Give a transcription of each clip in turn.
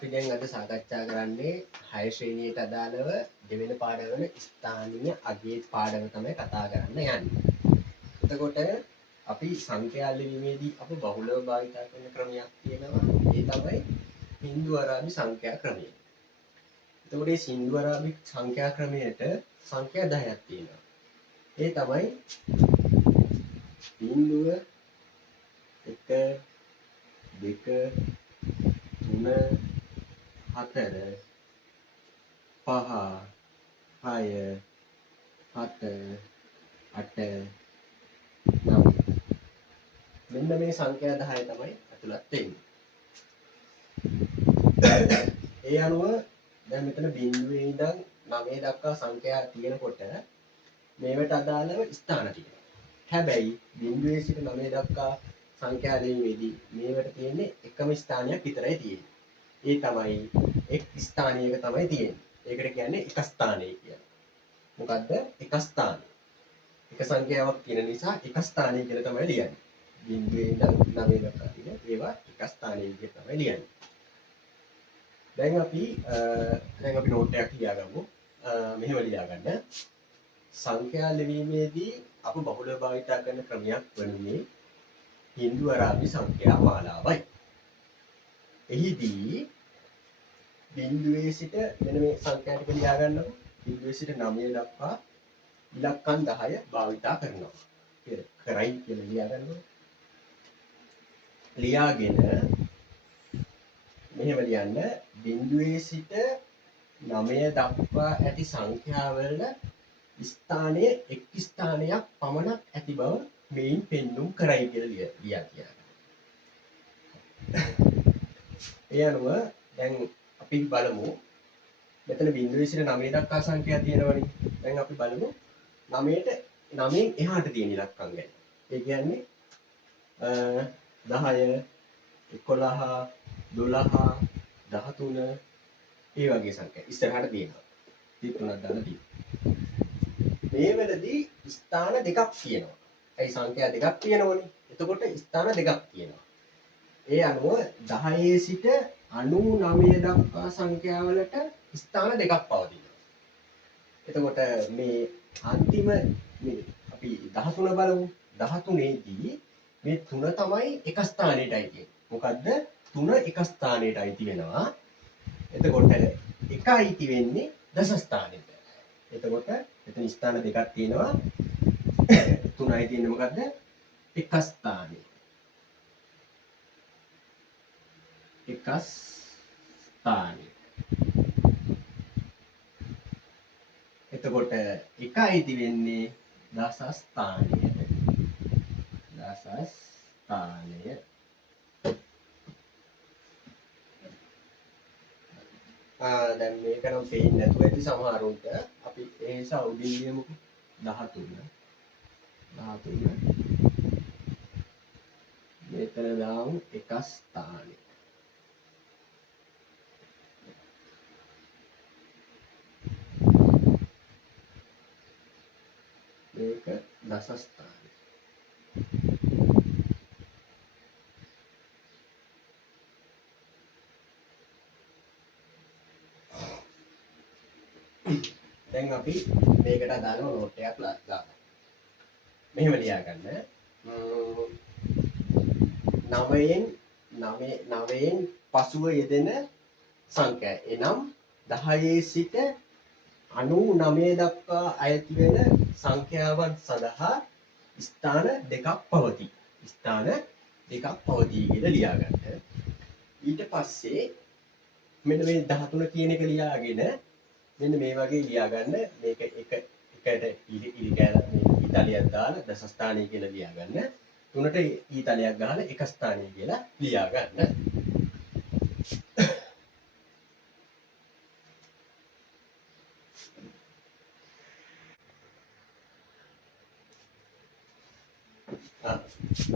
අපි දැන් අද සාකච්ඡා කරන්නේ 6 ශ්‍රේණියට අදාළව දෙවෙනි පාඩම වන ස්ථානීය අගේ පාඩම තමයි කතා කරන්න යන්නේ. එතකොට අපි සංඛ්‍යා ලිවීමේදී අප බහුලව භාවිත කරන ක්‍රමයක් තියෙනවා. ඒ තමයි හින්දු අරාබි සංඛ්‍යා ක්‍රමය. එතකොට මේ හින්දු අරාබි සංඛ්‍යා ක්‍රමයට සංඛ්‍යා 10ක් තියෙනවා. ඒ තමයි බිංදුව 1 2 3 4 5 6 7 8 9 මෙන්න මේ සංඛ්‍යා 10 තමයි ඇතුළත් වෙන්නේ. ඒ අනුව දැන් මෙතන බිංදුවේ ඉඳන් 9 දක්වා සංඛ්‍යා තියෙනකොට මේවට අදාළව ස්ථාන තියෙනවා. හැබැයි බිංදුවේ සිට 9 දක්වා සංඛ්‍යා ලිවීමේදී මේවට තියෙන්නේ එකම ස්ථානයක් විතරයි තියෙන්නේ. ඒ තමයි එක් ස්ථානයක තමයි තියෙන්නේ. ඒකට කියන්නේ එක ස්ථානය කියලා. මොකද්ද? එක ස්ථානය. එක සංඛ්‍යාවක් තියෙන නිසා එක ස්ථානය කියලා තමයි ලියන්නේ. බිංදුවේ ඉඳන් 9 දක්වා තියෙන ඒවා එක ස්ථානය කියලා තමයි ලියන්නේ. දැන් අපි නෝට් එකක් ලියාගමු. මෙහෙම ලියාගන්න. සංඛ්‍යා ලිවීමේදී අප බහුලව භාවිත කරන ක්‍රමයක් වන්නේ හින්දු අරාබි සංඛ්‍යා මාලාවයි. එහිදී බිංදුවේ සිට මෙන්න මේ සංඛ්‍යා ටික ලියා ගන්නකො. බිංදුවේ සිට 9 දක්වා ඉලක්කම් 10 භාවිතා කරනවා. කරයි කියලා ලියා ගන්නකො. ලියාගෙන මෙහෙම ලියන්න බිංදුවේ සිට 9 දක්වා ඇති සංඛ්‍යාවල ස්ථානයේ එක් ස්ථානයක් පමණක් ඇති බව මෙයින් පෙන්눔 කරයි කියලා ලියා කියනවා. ඒ අනුව දැන් අපි බලමු මෙතන බිංදුවේ සිට 9 දක්වා සංඛ්‍යා තියෙනවනේ. දැන් අපි බලමු 9න් එහාට තියෙන ඉලක්කම් ගැන. ඒ කියන්නේ 10 11 12 13 ඒ වගේ සංඛ්‍යා ඉස්සරහට තියෙනවා. 33ක් දාලා තියෙනවා. මේ වෙලදී ස්ථාන දෙකක් තියෙනවා. ඒ සංඛ්‍යා දෙකක් තියෙනවනේ. එතකොට ස්ථාන දෙකක් තියෙනවා. ඒ අනුව 10 සිට 99 දක්වා සංඛ්‍යාවලට ස්ථාන දෙකක් පවතිනවා. එතකොට මේ අන්තිම මේ අපි 13 බලමු. 13ේදී මේ 3 තමයි එක ස්ථානයටයි තියෙන්නේ. මොකද්ද? 3 එක ස්ථානයටයි තියෙනවා. එතකොට 1යි වෙන්නේ දස ස්ථානෙට. එතකොට එතන ස්ථාන දෙකක් තියෙනවා. 3යි තියෙන්නේ මොකද්ද? එක ස්ථානෙ. එක ස්ථානෙ. එතකොට 1යි වෙන්නේ දස ස්ථානයට. දස ස්ථානය. දැන් මේක නම් පේන්නේ නැතුව ඇති සමහරුන්ට. අපි ඒ නිසා උඩින් ලියමුකෝ 13. 13. මෙතන දාමු එක ස්ථානෙ. මේක දස ස්ථානෙ. දැන් අපි මේකට අදාළව නෝට් එකක් දාගන්න. මෙහෙම ලියා ගන්න. 9න් පසුව යෙදෙන සංඛ්‍යා. එනම් 10 සිට 99 දක්වා අයති වෙන සංඛ්‍යාවන් සඳහා ස්ථාන දෙකක් පවතී. ස්ථාන දෙකක් පවතී කියලා ලියා ගන්න. ඊට පස්සේ මෙන්න මේ 13 කියන එක ලියාගෙන මෙන්න මේ වගේ ලියා ගන්න. මේක එකට ඉරිකෑල මේ ඊතලියක් දාලා දස ස්ථානය කියලා ලියා ගන්න. 3ට ඊතලයක් ගහලා එක ස්ථානය කියලා ලියා ගන්න.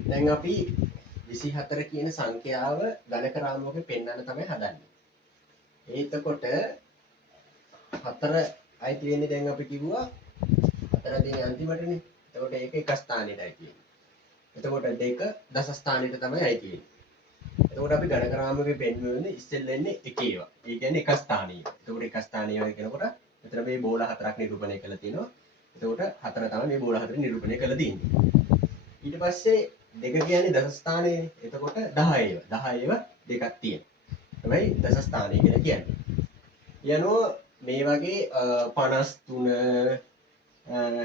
දැන් අපි 24 කියන සංඛ්‍යාව ගණක රාමුවක පෙන්වන්න තමයි හදන්නේ. එතකොට 4 අයිති වෙන්නේ දැන් අපි කිව්වා 4 දෙනේ අන්තිමටනේ. එතකොට ඒක එක ස්ථානෙටයි තියෙන්නේ. එතකොට 2 දස ස්ථානෙට තමයි අයිති වෙන්නේ. එතකොට එතකොට අපි ඝනකරාමකේ පෙන්වන්නේ ඉස්සෙල්ලා එන්නේ එක ඒවා. ඒ කියන්නේ එක ස්ථානීය. එතකොට එක ස්ථානීය කියනකොට මෙතන මේ බෝල හතරක් නිරූපණය කරලා තියෙනවා. එතකොට හතර තමයි මේ බෝල හතර නිරූපණය කරලා තියෙන්නේ. ඊට පස්සේ දෙක කියන්නේ දස ස්ථානයනේ. එතකොට 10 ඒවා. 10 ඒවා දෙකක් තියෙනවා. තමයි දස ස්ථානය කියලා කියන්නේ. යනෝ මේ වගේ 53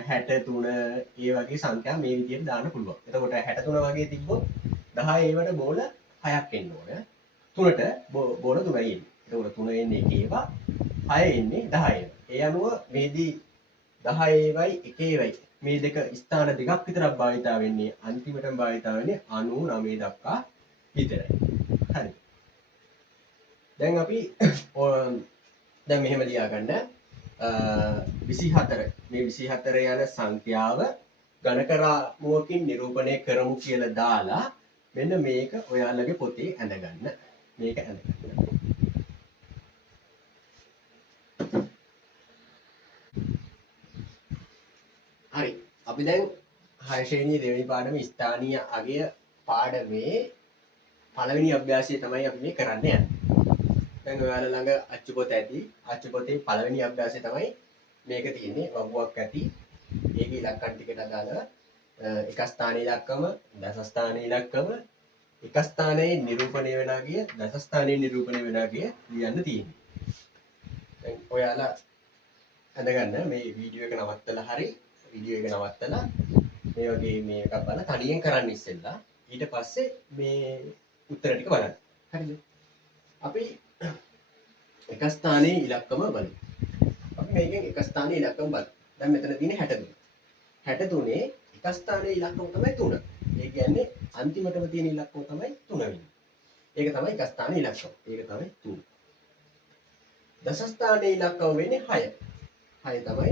63 ඒ වගේ සංඛ්‍යා මේ විදිහට දාන්න පුළුවන්. එතකොට 63 වගේ තිබ්බොත් 10 ඒවට බෝල 6ක් එන්න ඕන. 3ට බෝල 3යි එන්නේ. එතකොට 3 එන්නේ 1 ඒවා, 6 එන්නේ 10 ඒවා. ඒ අනුව මේදී 10 ඒවයි 1 ඒවයි මේ දෙක ස්ථාන දෙකක් විතරක් භාවිතා වෙන්නේ. අන්තිමටම භාවිතා වෙන්නේ 99 දක්වා විතරයි. හරි. දැන් අපි දැන් මෙහෙම ලියාගන්න 24 මේ 24 යන සංඛ්‍යාව ඝනකරාමුවකින් නිරූපණය කරමු කියලා දාලා මෙන්න මේක ඔයාලගේ පොතේ ඇඳගන්න. මේක ඇඳගන්න. හරි. අපි දැන් 6 ශ්‍රේණියේ දෙවෙනි පාඩමේ ස්ථානීය අගය පාඩමේ පළවෙනි අභ්‍යාසය තමයි අපි මේ කරන්න යන්නේ. දැන් ඔයාලා ළඟ අච්චු පොත ඇති. අච්චු පොතේ පළවෙනි අභ්‍යාසය තමයි මේක තියෙන්නේ. වගුවක් ඇති. ඒකේ ඉලක්කම් ටිකට අදාළව එක ස්ථානීය ඉලක්කම, දස ස්ථානීය ඉලක්කම, එක ස්ථානයේ නිරූපණය වෙන අගය, දස ස්ථානයේ නිරූපණය වෙන අගය ලියන්න තියෙන්නේ. දැන් ඔයාලා අඳගන්න මේ වීඩියෝ එක නවත්තලා හරි වීඩියෝ එක නවත්තලා මේ වගේ මේ එකක් බලලා තනියෙන් කරන්න ඉස්සෙල්ලා ඊට පස්සේ මේ උත්තර ටික බලන්න. හරිද? අපි එක ස්ථානයේ ඉලක්කම බලමු. අපි මේකෙන් එක ස්ථානයේ ඉලක්කම බලමු. දැන් මෙතන තියෙන්නේ 63. 63 එක ස්ථානයේ ඉලක්කම තමයි 3. ඒ කියන්නේ අන්තිමටම තියෙන ඉලක්කම තමයි 3 වෙන්නේ. ඒක තමයි එක ස්ථානයේ ඉලක්කම. ඒක තමයි 3. දස ස්ථානයේ ඉලක්කම වෙන්නේ 6. 6 තමයි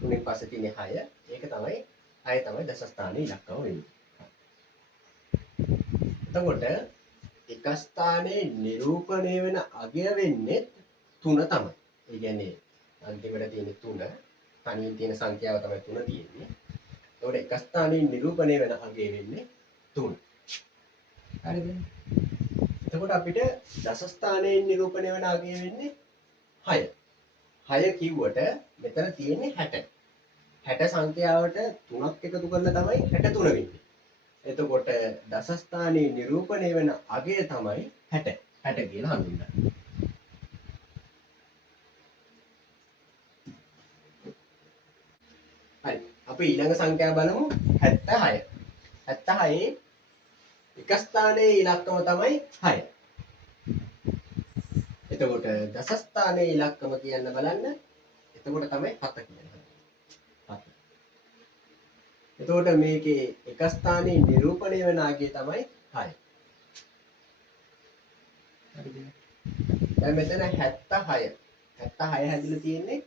3න් පස්සේ තියෙන්නේ 6. ඒක තමයි 6 තමයි දස ස්ථානයේ ඉලක්කම වෙන්නේ. එතකොට එක ස්ථානයේ නිරූපණය වෙන අගය වෙන්නේ 3 තමයි. ඒ කියන්නේ අන්තිමට තියෙන 3 තනියෙන් තියෙන සංඛ්‍යාව තමයි 3 තියෙන්නේ. එතකොට එක ස්ථානයේ නිරූපණය වෙන අගය වෙන්නේ 3. හරිද? එතකොට අපිට දස ස්ථානයේ නිරූපණය වෙන අගය වෙන්නේ 6. 6 කිව්වට මෙතන තියෙන්නේ 60. 60 සංඛ්‍යාවට 3ක් එකතු කරලා තමයි 63 වෙන්නේ. එතකොට දස ස්ථානයේ නිරූපණය වෙන අගය තමයි 60. 60 කියලා හඳුන්වන්නේ. හරි. අපි ඊළඟ සංඛ්‍යාව බලමු 76. 76 එක ස්ථානයේ ඉලක්කම තමයි 6. එතකොට දස ස්ථානයේ ඉලක්කම කියන්න බලන්න. එතකොට තමයි 7 කියන්නේ. 7. එතකොට මේකේ එක ස්ථානයේ නිරූපණය වෙන අගය තමයි 6. හරිද? දැන් මෙතන 76. 76 හැදිලා තියෙන්නේ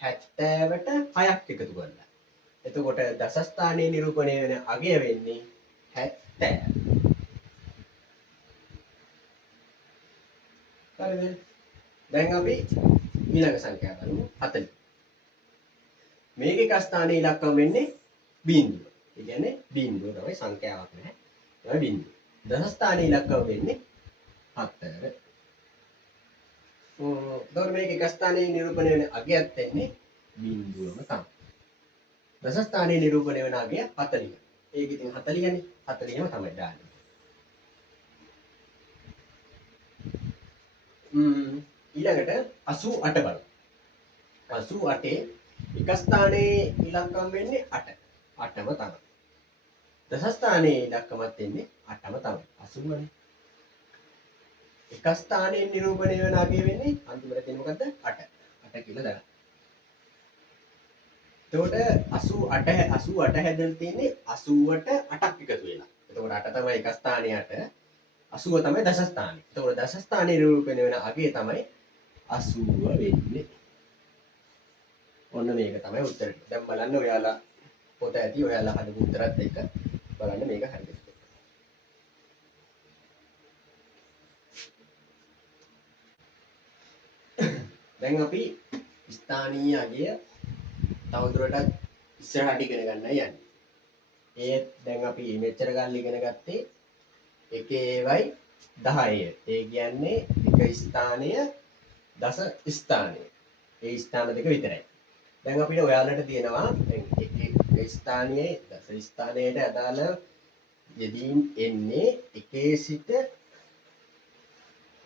70ට 6ක් එකතු කරලා. එතකොට දස ස්ථානයේ නිරූපණය වෙන අගය වෙන්නේ 70. හරිද? දැන් අපි ඊළඟ සංඛ්‍යාව බලමු 40. මේකේ එක ස්ථානයේ ඉලක්කම වෙන්නේ බිංදුව. ඒ කියන්නේ බිංදුව තමයි සංඛ්‍යාවක් නැහැ. තමයි බිංදුව. දස ස්ථානයේ ඉලක්කම වෙන්නේ 4. එතකොට මේක එක ස්ථානයේ නිරූපණය වෙන අගයත් වෙන්නේ බිංදුවම තමයි. දස ස්ථානයේ නිරූපණය වෙන අගය 40. ඒක ඉතින් 40නේ. 40ම තමයි දාන්නේ. ඊළඟට 88 බලමු. 88 එක ස්ථානයේ ඉලක්කම් වෙන්නේ 8. 8ම තමයි. දස ස්ථානයේ ඉලක්කමත් වෙන්නේ 8ම තමයි. 80නේ. එක ස්ථානයේ නිරූපණය වෙන අගය වෙන්නේ අන්තිමට තියෙන මොකද්ද? 8. 8 කියලා දාන්න. එතකොට 88 හැදලා තියෙන්නේ 80ට 8ක් එකතු වෙලා. එතකොට 8 තමයි එක ස්ථානයේ 8. 80 තමයි දස ස්ථානයේ. එතකොට දස ස්ථානයේ නිරූපණය වෙන අගය තමයි 80 වෙන්නේ. ඔන්න මේක තමයි උත්තරේ. දැන් බලන්න ඔයාලා පොත ඇති ඔයාලා හදපු උත්තරත් එක්ක බලන්න මේක හරිද කියලා. දැන් අපි ස්ථානීය අගය තවදුරටත් ඉස්සරහට ඉගෙන ගන්න යන්නේ. ඒත් දැන් අපි මෙච්චර ගන්න ඉගෙන ගත්තේ 1 ඒවයි 10. ඒ කියන්නේ එක ස්ථානය දස ස්ථානය. ඒ ස්ථාන දෙක විතරයි. දැන් අපිට ඔයාලට තියෙනවා දැන් එක ස්ථානයේ දස ස්ථානයට අදාළ යෙදීම් එන්නේ එකේ සිට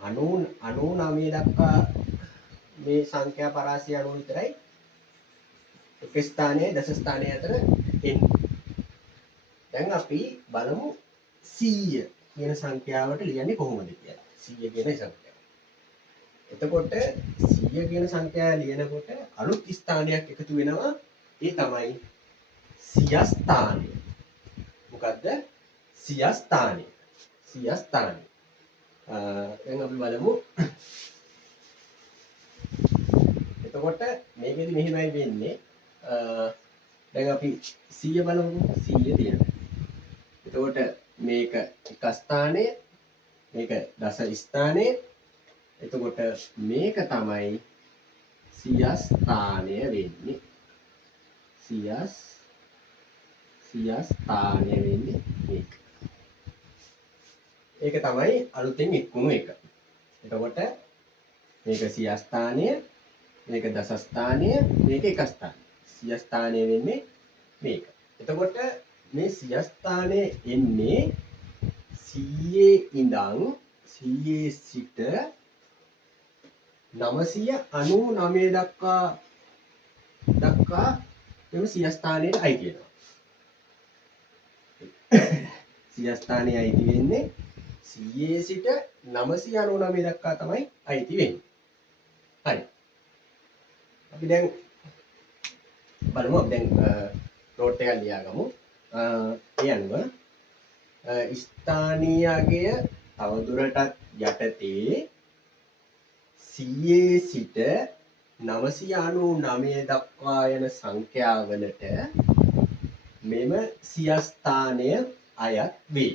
99 දක්වා මේ සංඛ්‍යා පරාසය අනුව විතරයි එක ස්ථානයේ දස ස්ථානය අතර එන්නේ. දැන් අපි බලමු 100 කියන සංඛ්‍යාවට ලියන්නේ කොහොමද කියලා. 100 කියන සංඛ්‍යාව. එතකොට 100 කියන සංඛ්‍යාව ලියනකොට අලුත් ස්ථානයක් එකතු වෙනවා. ඒ තමයි සියස්ථානය. මොකද්ද? සියස්ථානය. සියස්ථානය. දැන් අපි බලමු. එතකොට මේකෙදි මෙහෙමයි වෙන්නේ. දැන් අපි 100 බලමු. 100 තියෙනවා. එතකොට මේක එක ස්ථානය, මේක දස ස්ථානය. එතකොට මේක තමයි සියස්ථානය වෙන්නේ. සියස්ථානය වෙන්නේ මේක. ඒක තමයි අලුතෙන් එක්කුණු එක. එතකොට මේක සියස්ථානය, මේක දස ස්ථානය, මේක එක ස්ථානය. සියස්ථානය වෙන්නේ මේක. එතකොට මේ සියස්ථානය එන්නේ 100 ඉඳන් 100 සිට 999 දක්වා මෙම සියස්ථානයට අයිති වෙනවා. සියස්ථානයේ අයිති වෙන්නේ 100 සිට 999 දක්වා තමයි අයිති වෙන්නේ. හරි. අපි දැන් බලමු අපි දැන් නෝට් එකක් ලියාගමු. ඒ අනුව ස්ථානීය අගය තවදුරටත් යටතේ 100 සිට 999 දක්වා යන සංඛ්‍යාවලට මෙම සියස්ථානය අයත් වේ.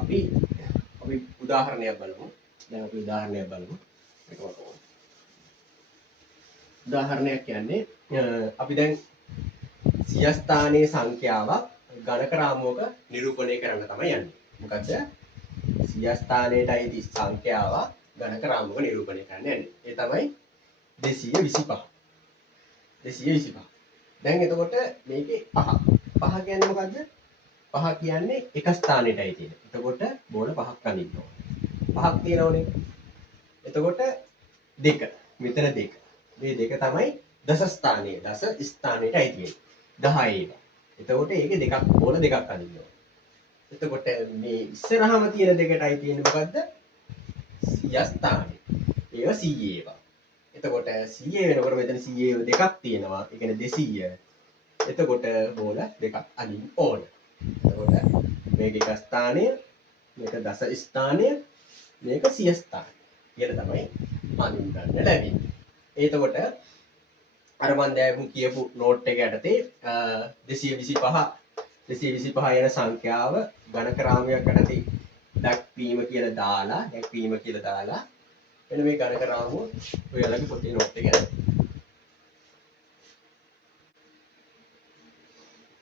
අපි උදාහරණයක් බලමු. දැන් අපි උදාහරණයක් බලමු. උදාහරණයක් කියන්නේ අපි දැන් සියස්ථානයේ සංඛ්‍යාවක් ගණක රාමුවක නිරූපණය කරන්න තමයි යන්නේ. මොකද සියස්ථානයට අයිති සංඛ්‍යාවක් ගණක රාමුවක නිරූපණය කරන්න යන්නේ. ඒ තමයි 225. 225. දැන් එතකොට මේකේ 5. 5 කියන්නේ මොකද්ද? 5 කියන්නේ එක ස්ථානයටයි තියෙන්නේ. එතකොට බෝල 5ක් අඳින්න ඕනේ. 5ක් තියෙනවනේ. එතකොට 2. මෙතන 2. මේ 2 තමයි දස ස්ථානයේ. දස ස්ථානයට අයිති වෙන්නේ. 10 ඒවා. එතකොට ඒකේ දෙකක් බෝල දෙකක් අඳින්න ඕනේ. එතකොට මේ ඉස්සරහම තියෙන දෙකටයි තියෙන්නේ මොකද්ද? සියස්ථානය. ඒවා 100 ඒවා. එතකොට 100 වෙනකොට මෙතන 100 දෙකක් තියෙනවා. ඒ කියන්නේ 200. එතකොට බෝල දෙකක් අඳින්න ඕන. එතකොට මේක එක ස්ථානය, මේක දස ස්ථානය, මේක සිය ස්ථානය. කියලා තමයි අඳින්න ගන්න ලැබෙන්නේ. එතකොට අර මම දැන් කියපු නෝට් එක යටතේ 225 යන සංඛ්‍යාව ගණක රාමුවක් යටතේ දැක්වීම කියලා දාලා එන්න මේ ගණක රාමුව ඔයාලගේ පොතේ නෝට් එකේ යනවා.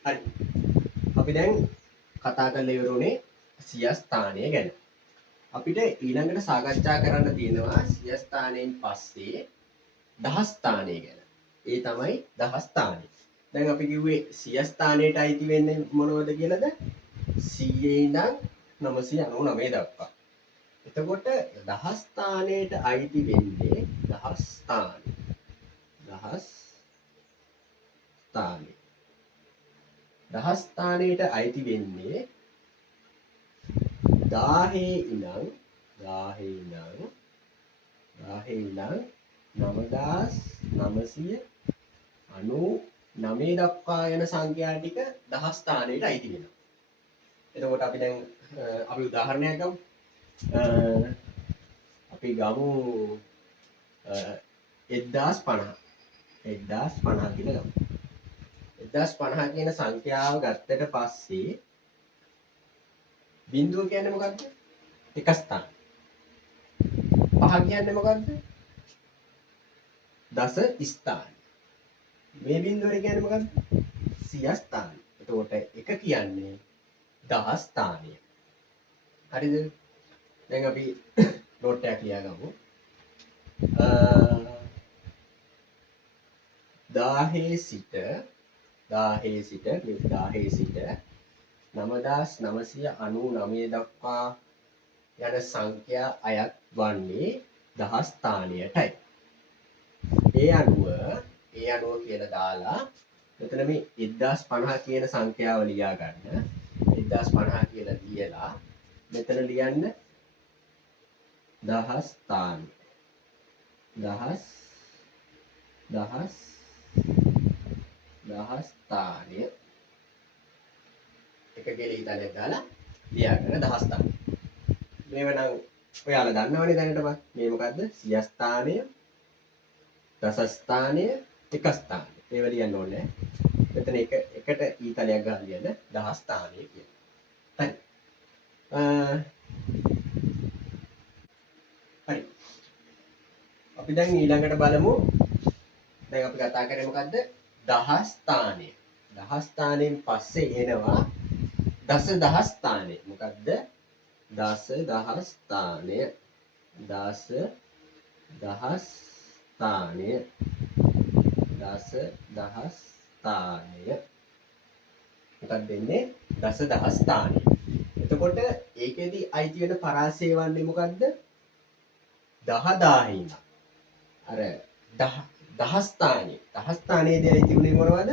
හරි. අපි දැන් කතා කරලා ඉවරුනේ සියස්ථානය ගැන. අපිට ඊළඟට සාකච්ඡා කරන්න තියෙනවා සියස්ථානයෙන් පස්සේ දහස්ථානය ගැන. ඒ තමයි දහස්ථානය. දැන් අපි කිව්වේ සියස්ථානයට අයිති වෙන්නේ මොනවද කියලාද? 100 ඉඳන් 999 දක්වා. එතකොට දහස්ථානයට අයිති වෙන්නේ දහස්ථානය. දහස්ථානයට අයිති වෙන්නේ 1000 ඉඳන් 9999 දක්වා යන සංඛ්‍යා ටික දහස්ථානයට අයිති වෙනවා. එතකොට අපි දැන් අපි උදාහරණයක් ගමු. අපි ගමු 1050. 1050 කියලා ගමු. 1050 කියන සංඛ්‍යාව ගත්තට පස්සේ බිංදුව කියන්නේ මොකද්ද? එක ස්ථාන. 5 කියන්නේ මොකද්ද? දස ස්ථාන. මේ බිංදුව කියන්නේ මොකද්ද? සිය ස්ථාන. එතකොට එක කියන්නේ දහ ස්ථානය. හරිද? දැන් අපි නෝට් එකක් ලියාගමු. 1000 සිට 9999 දක්වා යන සංඛ්‍යා අයත් වන්නේ දහස් ස්ථානයටයි. ඒ අනුව කියලා දාලා මෙතන මේ 1050 කියන සංඛ්‍යාව ලියා ගන්න. 1050 කියලා ලියලා මෙතන ලියන්න දහස් ස්ථාන. දහස් ස්ථානය එක ගෙලී තැනක් දාලා ලියාගෙන දහස් ස්ථාන. මේව නම් ඔයාලා දන්නවනේ දැනටමත්. මේ මොකද්ද? සිය ස්ථානය, දස ස්ථානය, එක ස්ථානය. ඒව ලියන්න ඕනේ. මෙතන එකට ඊතලයක් ගහලා ලියන්න දහස් ස්ථානය කියලා. හරි. හරි. අපි දැන් ඊළඟට බලමු. දැන් අපි කතා කරේ මොකද්ද? දහස් ස්ථානය. දහස් ස්ථානයෙන් පස්සේ එනවා දසදහස් ස්ථානය. මොකද්ද? දසදහස් ස්ථානය. දසදහස් ස්ථානය. දසදහස් ස්ථානය. මොකක්ද වෙන්නේ? දසදහස් ස්ථානය. එතකොට ඒකෙදි අයිති වෙන පරාසය වන්නේ මොකද්ද? 10000 ඉඳන් අර දහස් ස්ථානයේ ස්ථානයේදී අයිති උනේ මොනවද?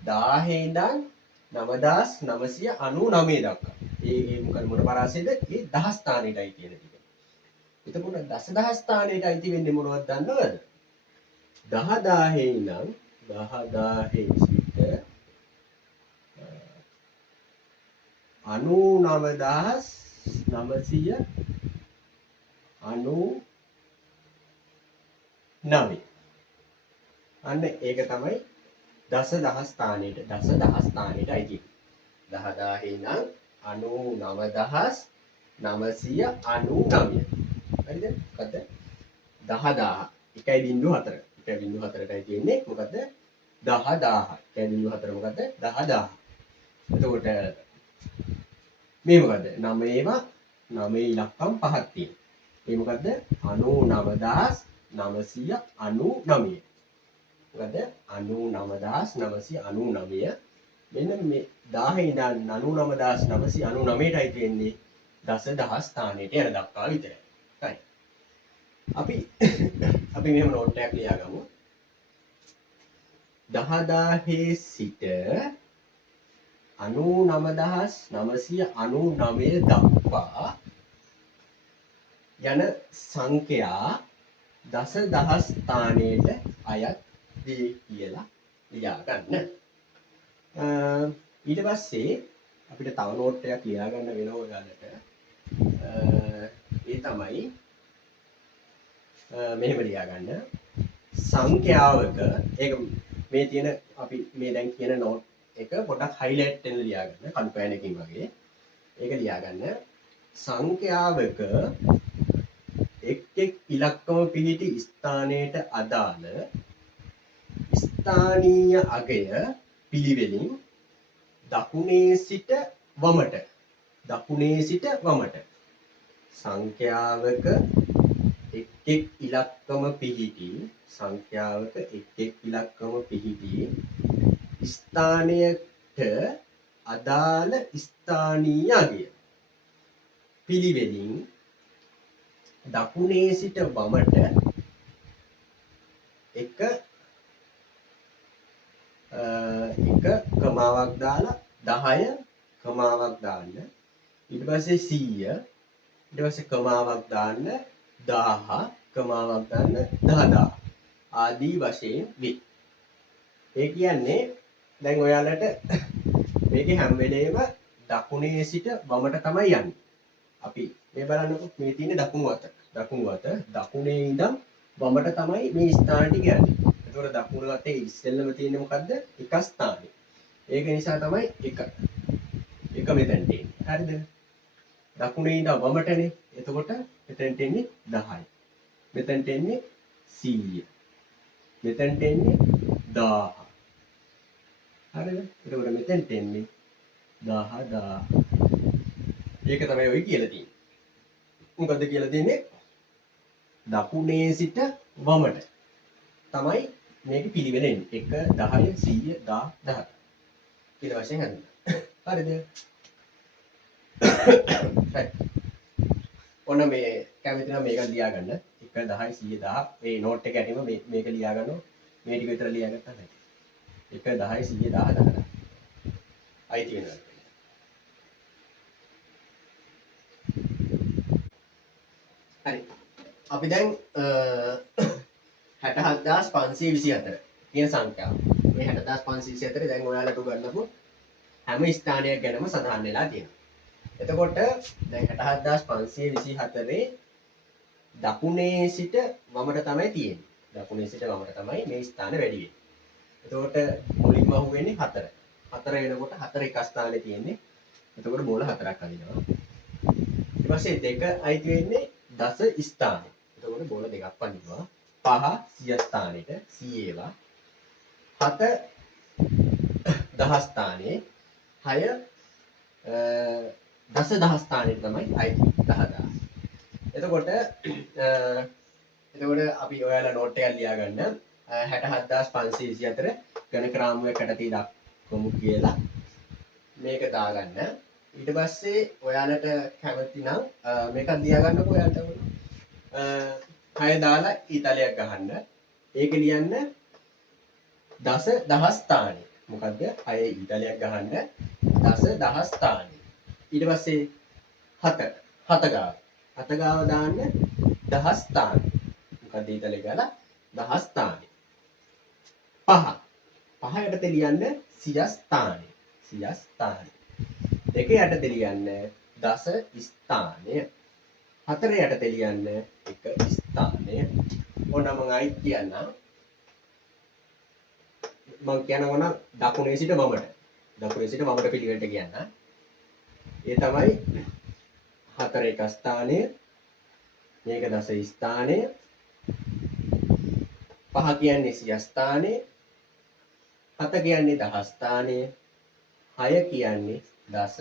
1000 ඉඳන් 9999 දක්වා. ඒ මොකද මොන පරාසයද? ඒ දහස් ස්ථානයට අයිති වෙන ටික. එතකොට දසදහස් ස්ථානයට අයිති වෙන්නේ මොනවද දන්නවද? 10000 ඉඳන් 10000 සිට 99999. අන්න ඒක තමයි දසදහස් ස්ථානයට අයිති. 10000 ඉඳන් 99999. හරිද? මොකද්ද? 10000 1.4 1.4ටයි තියෙන්නේ. මොකද්ද? 10000 1.4 මොකද්ද? 10000. එතකොට මේ මොකද්ද? 9 ඉලක්කම් පහක් තියෙනවා. මේ මොකද්ද? 99999. මොකද්ද? 99999. මෙන්න මේ 1000 ඉඳන් 99999ටයි තියෙන්නේ දසදහස් ස්ථානයට යන දක්වා විතරයි. හරි. අපි මෙහෙම නෝට් එකක් ලියාගමු. 10000 සිට 99999 දක්වා යන සංඛ්‍යා දසදහස් ස්ථානයට අයත් වේ කියලා ලියා ගන්න. ඊට පස්සේ අපිට තව නෝට් එකක් ලියා ගන්න වෙනවා ඔයාලට. ඒ තමයි මෙහෙම ලියා ගන්න. සංඛ්‍යාවක ඒක මේ තියෙන අපි මේ දැන් කියන නෝට් එක පොඩ්ඩක් හයිලයිට් වෙන ලියා ගන්න කළු පෑනකින් වගේ. ඒක ලියා ගන්න. සංඛ්‍යාවක එක් ඉලක්කම පිහිටි ස්ථානයට අදාළ ස්ථානීය අගය පිළිවෙලින් දකුණේ සිට වමට සංඛ්‍යාවක එක් ඉලක්කම පිහිටි ස්ථානයට අදාළ ස්ථානීය අගය පිළිවෙලින් දකුණේ සිට වමට එක කමාවක් දාලා 10 කමාවක් දාන්න. ඊට පස්සේ 100 ඊට පස්සේ කමාවක් දාන්න 1000 කමාවක් දාන්න 10000 ආදී වශයෙන් වේ. ඒ කියන්නේ දැන් ඔයාලට මේකේ හැම වෙලේම දකුණේ සිට වමට තමයි යන්නේ. අපි මේ බලන්නකො මේ තියෙන දකුණු අත දකුණේ ඉඳන් වමට තමයි මේ ස්ථාන ටික යන්නේ. එතකොට දකුණු අතේ ඉස්සෙල්ලම තියෙන්නේ මොකද්ද? එක ස්ථානෙ. ඒක නිසා තමයි එක මෙතනට එන්නේ. හරිද? දකුණේ ඉඳන් වමටනේ. එතකොට මෙතනට එන්නේ 10යි. මෙතනට එන්නේ 100. මෙතනට එන්නේ 1000. හරිද? එතකොට මෙතනට එන්නේ 10000. ඒක තමයි ඔය කියලා තියෙන්නේ. මොකද්ද කියලා තියෙන්නේ? දකුණේ සිට වමට තමයි මේක පිළිවෙල එන්නේ. 1 10 100 10 10 කියලා වශයෙන් හඳුන්වනවා. හරිද? හරි. ඔන්න මේ කැමති නම් මේක ලියා ගන්න. 1 10 100 10 මේ නෝට් එක ඇටිම මේක ලියා ගන්නවා. මේ ටික විතර ලියා ගත්තා හරි. 1 10 100 10 10. අයිති වෙනවා. හරි. අපි දැන් 67524 කියන සංඛ්‍යාව. මේ 67524 දැන් ඔයාලට උගන්වපු හැම ස්ථානයක් ගැනම සඳහන් වෙලා තියෙනවා. එතකොට දැන් 67524 දකුණේ සිට වමට තමයි තියෙන්නේ. දකුණේ සිට වමට තමයි මේ ස්ථාන වැඩි වෙන්නේ. එතකොට මුලින්ම අහුවෙන්නේ 4. 4 වෙනකොට 4 එක ස්ථානේ තියෙන්නේ. එතකොට බෝල 4ක් අදිනවා. ඊට පස්සේ 2 අයිති වෙන්නේ දස ස්ථානේ. එතකොට බෝල 2ක් පනිනවා. 5 සිය ස්ථානෙට 100 ඒවා. 7 දහ ස්ථානේ 6 දස දහ ස්ථානෙට තමයි අයිති 10000. එතකොට අපි ඔයාලා නෝට් එකක් ලියා ගන්න 67524 ගණක රාමුවකට දක්වමු කියලා මේක දාගන්න. ඊට පස්සේ ඔයාලට කැමති නම් මේක ලියා ගන්නකො ඔයාලට 6 දාලා ඊතලයක් ගහන්න. ඒක ලියන්න දස දහ ස්ථානේ. මොකද්ද? 6 ඊතලයක් ගහන්න දස දහ ස්ථානේ. ඊට පස්සේ 7 ගාව. 7 ගාව දාන්න දහස් ස්ථානේ. මොකද ඊතලේ ගාලා දහස් ස්ථානේ. 5 යටතේ ලියන්න සියස් ස්ථානේ. සියස් ස්ථානේ. 2 යටතේ ලියන්න දස ස්ථානය. 4 යටතේ ලියන්න එක ස්ථානය. ඕන මම අයිත් කියන්නම්. මම කියනවා නම් දකුණේ සිට වමට. දකුණේ සිට වමට පිළිවෙලට කියන්න. ඒ තමයි 4 එක ස්ථානය. මේක දස ස්ථානය. 5 කියන්නේ සිය ස්ථානය. 7 කියන්නේ දහ ස්ථානය. 6 කියන්නේ දස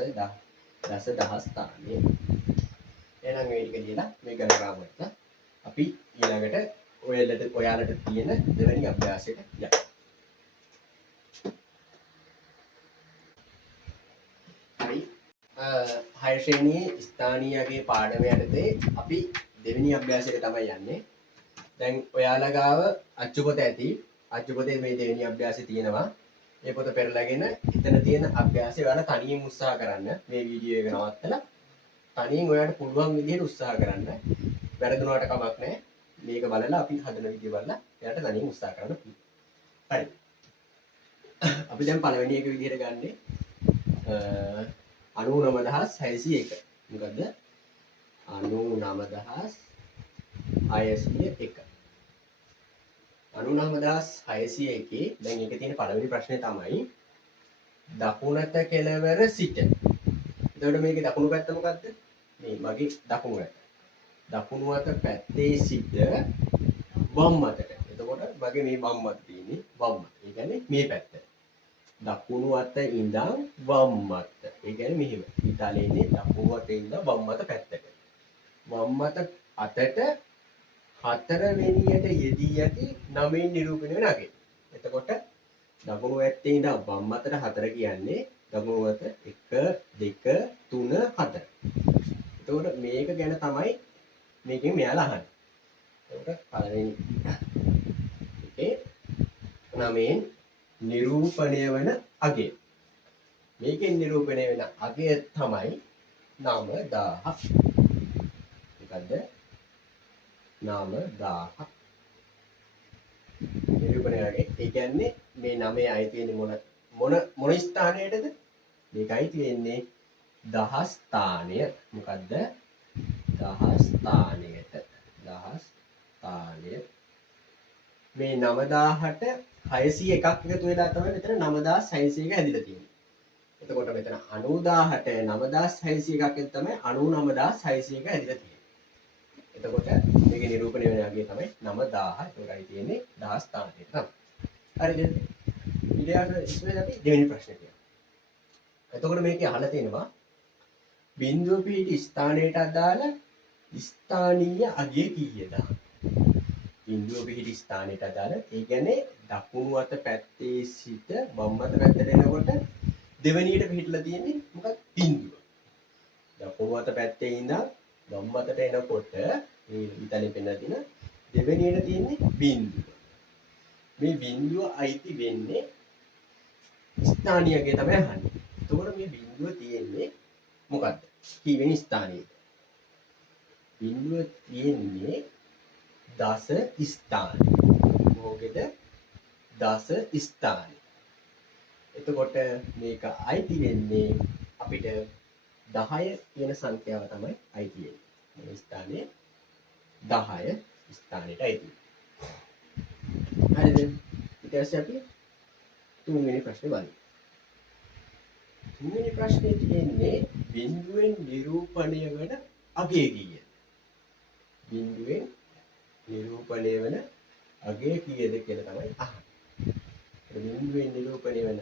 දහ ස්ථානය. එහෙනම් මේ ටික දීලා මේ ගණනාවට අපි ඊළඟට ඔයාලට තියෙන දෙවෙනි අභ්‍යාසයට යමු. හරි. 6 ශ්‍රේණියේ ස්ථානීයගේ පාඩම යටතේ අපි දෙවෙනි අභ්‍යාසයට තමයි යන්නේ. දැන් ඔයාලා ගාව අච්චු පොත ඇති. අච්චු පොතේ මේ දෙවෙනි අභ්‍යාසය තියෙනවා. මේ පොත පෙරලාගෙන එතන තියෙන අභ්‍යාසය ඔයාලා තනියෙන් උත්සාහ කරන්න. මේ වීඩියෝ එක නවත්තලා තනියෙන් ඔයාලට පුළුවන් විදිහට උත්සාහ කරන්න. වැරදුනාට කමක් නැහැ. මේක බලලා අපි හදන විදිය බලලා එයාට තනියෙන් උත්සාහ කරන්න පුළුවන්. හරි. අපි දැන් පළවෙනි එක විදිහට ගන්නේ 99601. මොකද්ද? 99601. 99601 දැන් ඒකේ තියෙන පළවෙනි ප්‍රශ්නේ තමයි දකුණත කෙළවර සිට. එතකොට මේකේ දකුණු පැත්ත මොකද්ද? මේ මගේ දකුණු පැත්ත. දකුණු අත පැත්තේ සිට වම් අතට. එතකොට මගේ මේ වම් අත තියෙන්නේ වම් අත. ඒ කියන්නේ මේ පැත්ත. දකුණු අත ඉඳන් වම් අත. ඒ කියන්නේ මෙහෙම. ඊතාලේ ඉන්නේ දකුණු අතේ ඉඳන් වම් අත පැත්තට. වම් අත අතට 4 වෙනියට යෙදී ඇති 9 නිරූපණය වෙන අගේ. එතකොට දකුණු පැත්තේ ඉඳන් වම් අතට 4 කියන්නේ දකුණු අත 1 2 3 4. එතකොට මේක ගැන තමයි මේකෙන් මෙයාලා අහන්නේ. එතකොට පළවෙනි එකේ 9න් නිරූපණය වෙන අගය. මේකෙන් නිරූපණය වෙන අගය තමයි 9000. මොකද්ද? 9000. නිරූපණය අගය. ඒ කියන්නේ මේ 9 අයිති වෙන්නේ මොන ස්ථානයටද? මේක අයිති වෙන්නේ දහස් ස්ථානය. මොකද්ද? දහස් ස්ථානයට. දහස් ස්ථානය. මේ 9000ට 601ක් එකතු වෙලා තමයි මෙතන 9601 හැදිලා තියෙන්නේ. එතකොට මෙතන 90000ට 9601ක් එකතු තමයි 99601 හැදිලා තියෙන්නේ. එතකොට මේකේ නිරූපණය වෙන අගය තමයි 9000. ඒකයි තියෙන්නේ දහස් ස්ථානයට තමයි. හරිද? ඊට පස්සේ අපි දෙවෙනි ප්‍රශ්නේ කියමු. එතකොට මේකේ අහලා තියෙනවා බිඳුව පිහිටි ස්ථානයට අදාළ ස්ථානීය අගය කීයද? බිඳුව පිහිටි ස්ථානයට අදාළ ඒ කියන්නේ දකුණු අත පැත්තේ සිට වම් අත පැත්තට එනකොට දෙවෙනියට පිහිටලා තියෙන්නේ මොකක්ද? බිඳුව. දකුණු අත පැත්තේ ඉඳන් වම් අතට එනකොට මේ ඉතලේ පෙන්නලා තියෙන දෙවෙනියට තියෙන්නේ බිඳුව. මේ බිඳුව අයිති වෙන්නේ ස්ථානීයගේ තමයි අහන්නේ. එතකොට මේ බිඳුව තියෙන්නේ මොකද්ද? කීවෙනි ස්ථානයේද? බිඳුව තියෙන්නේ දස ස්ථානයේ. මොකේද? දස ස්ථානයේ. එතකොට මේක අයිති වෙන්නේ අපිට 10 කියන සංඛ්‍යාව තමයි අයිති වෙන්නේ. මේ ස්ථානයේ 10 ස්ථානයට අයිති. හරිද? ඊට පස්සේ අපි තුන්වෙනි ප්‍රශ්නේ බලමු. තුන්වෙනි ප්‍රශ්නේ තියෙන්නේ බිඳුවෙන් නිරූපණය වන අගය කීයද? බිඳුවෙන් නිරූපණය වන අගය කීයද කියලා තමයි අහන්නේ. බිඳුවෙන් නිරූපණය වන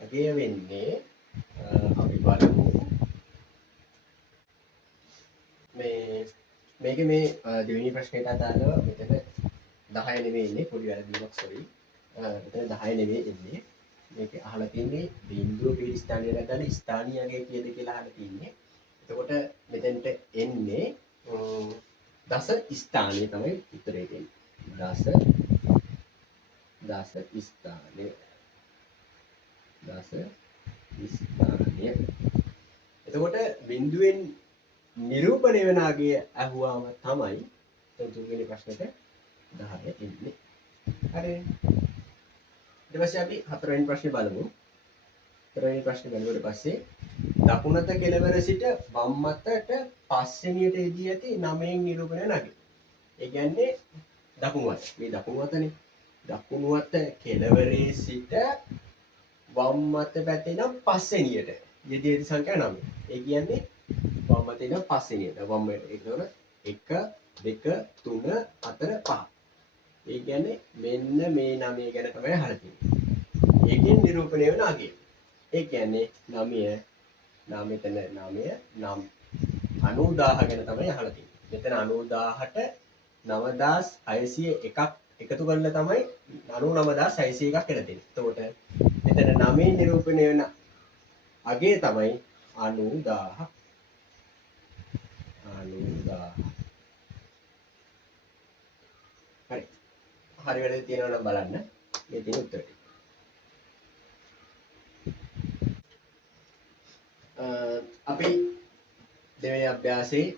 අගය වෙන්නේ අපි බලමු මේකේ මේ දෙවෙනි ප්‍රශ්නයට අදාළව මෙතන 10 නෙමෙයි ඉන්නේ පොඩි වැරදීමක් සෝරි. මෙතන 10 නෙමෙයි ඉන්නේ. මේකේ අහලා තියෙන්නේ බිඳුව පිහිටි ස්ථානයට අදාළ ස්ථානීය අගය කීයද කියලා අහලා තියෙන්නේ. එතකොට මෙතෙන්ට එන්නේ දස ස්ථානය තමයි උත්තරේ දෙන්නේ. දස ස්ථානය. එතකොට බිඳුවෙන් නිරූපණය වෙන අගය අහුවාම තමයි තුන්වෙනි ප්‍රශ්නෙට 10 එන්නේ. හරි. ඊට පස්සේ අපි හතරවෙනි ප්‍රශ්නේ බලමු. හතරවෙනි ප්‍රශ්නේ බලුවට පස්සේ දකුණත කෙළවර සිට වම් අතට පස්වෙනියට එදී ඇති 9න් නිරූපණය වෙන අගය. ඒ කියන්නේ දකුණු අත. මේ දකුණු අතනේ. දකුණු අත කෙළවරේ සිට වම් අත පැත්තේ නම් පස්වෙනියට යෙදී ඇති සංඛ්‍යාව 9. ඒ කියන්නේ වම් අතේ ඉඳන් පස්වෙනියට. වම් ඒකවල 1 2 3 4 5. ඒ කියන්නේ මෙන්න මේ 9 ගැන තමයි අහලා තියෙන්නේ. ඒකෙන් නිරූපණය වෙන අගය. ඒ කියන්නේ 9 මෙතන 9 නම් 90000 ගැන තමයි අහලා තියෙන්නේ. මෙතන 90000ට 9601ක් එකතු කරලා තමයි 99601ක් කියලා දෙන්නේ. එතකොට මෙතන 9 නිරූපණය වෙන අගය තමයි 90000. 90000. හරි. හරි වැඩ තියෙනවා නම් බලන්න. මේ තියෙන උත්තරේ. අපි දෙවෙනි අභ්‍යාසයේ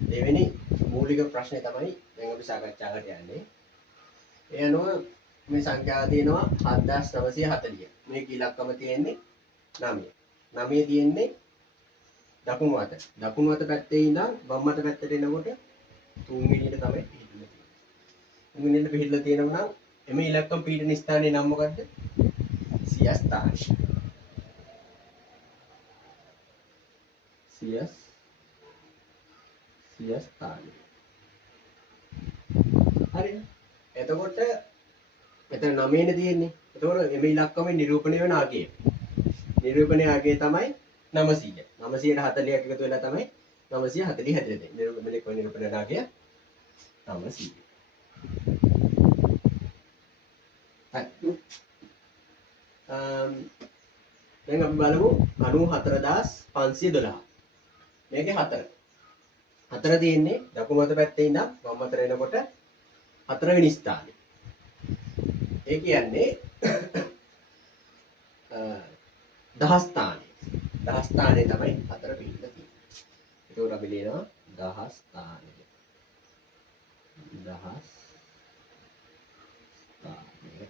දෙවෙනි මූලික ප්‍රශ්නේ තමයි දැන් අපි සාකච්ඡා කරන්න යන්නේ. ඒ අනුව මේ සංඛ්‍යාව තියෙනවා 7940. මේක ඉලක්කම තියෙන්නේ 9. 9 තියෙන්නේ දකුණු අත. දකුණු අත පැත්තේ ඉඳන් වම් අත පැත්තට එනකොට තුන්වෙනියට තමයි පිහිටලා තියෙන්නේ. තුන්වෙනියට පිහිටලා තියෙනවා නම් එමේ ඉලක්කම පිහිටන ස්ථානයේ නම මොකද්ද? සිය ස්ථානය. සිය ස්ථානය. හරිද? එතකොට මෙතන 9නේ තියෙන්නේ. එතකොට එමේ ඉලක්කමේ නිරූපණය වෙන අගය. නිරූපණයේ අගය තමයි 900. 940ක් එකතු වෙලා තමයි 940 හැදෙන්නේ. නිරූපණයේ කොයි නිරූපණයේ අගය 900. හරි. දැන් අපි බලමු 94512. මේකේ 4. 4 තියෙන්නේ දකුණු අත පැත්තේ ඉඳන් වම් අතට එනකොට 4 වෙනි ස්ථානේ. ඒ කියන්නේ දහස් ස්ථානේ. දහස් ස්ථානේ තමයි 4 පිහිටලා තියෙන්නේ. ඒකෝර අපි ලියනවා දහස් ස්ථානේ. දහස් ස්ථානේ.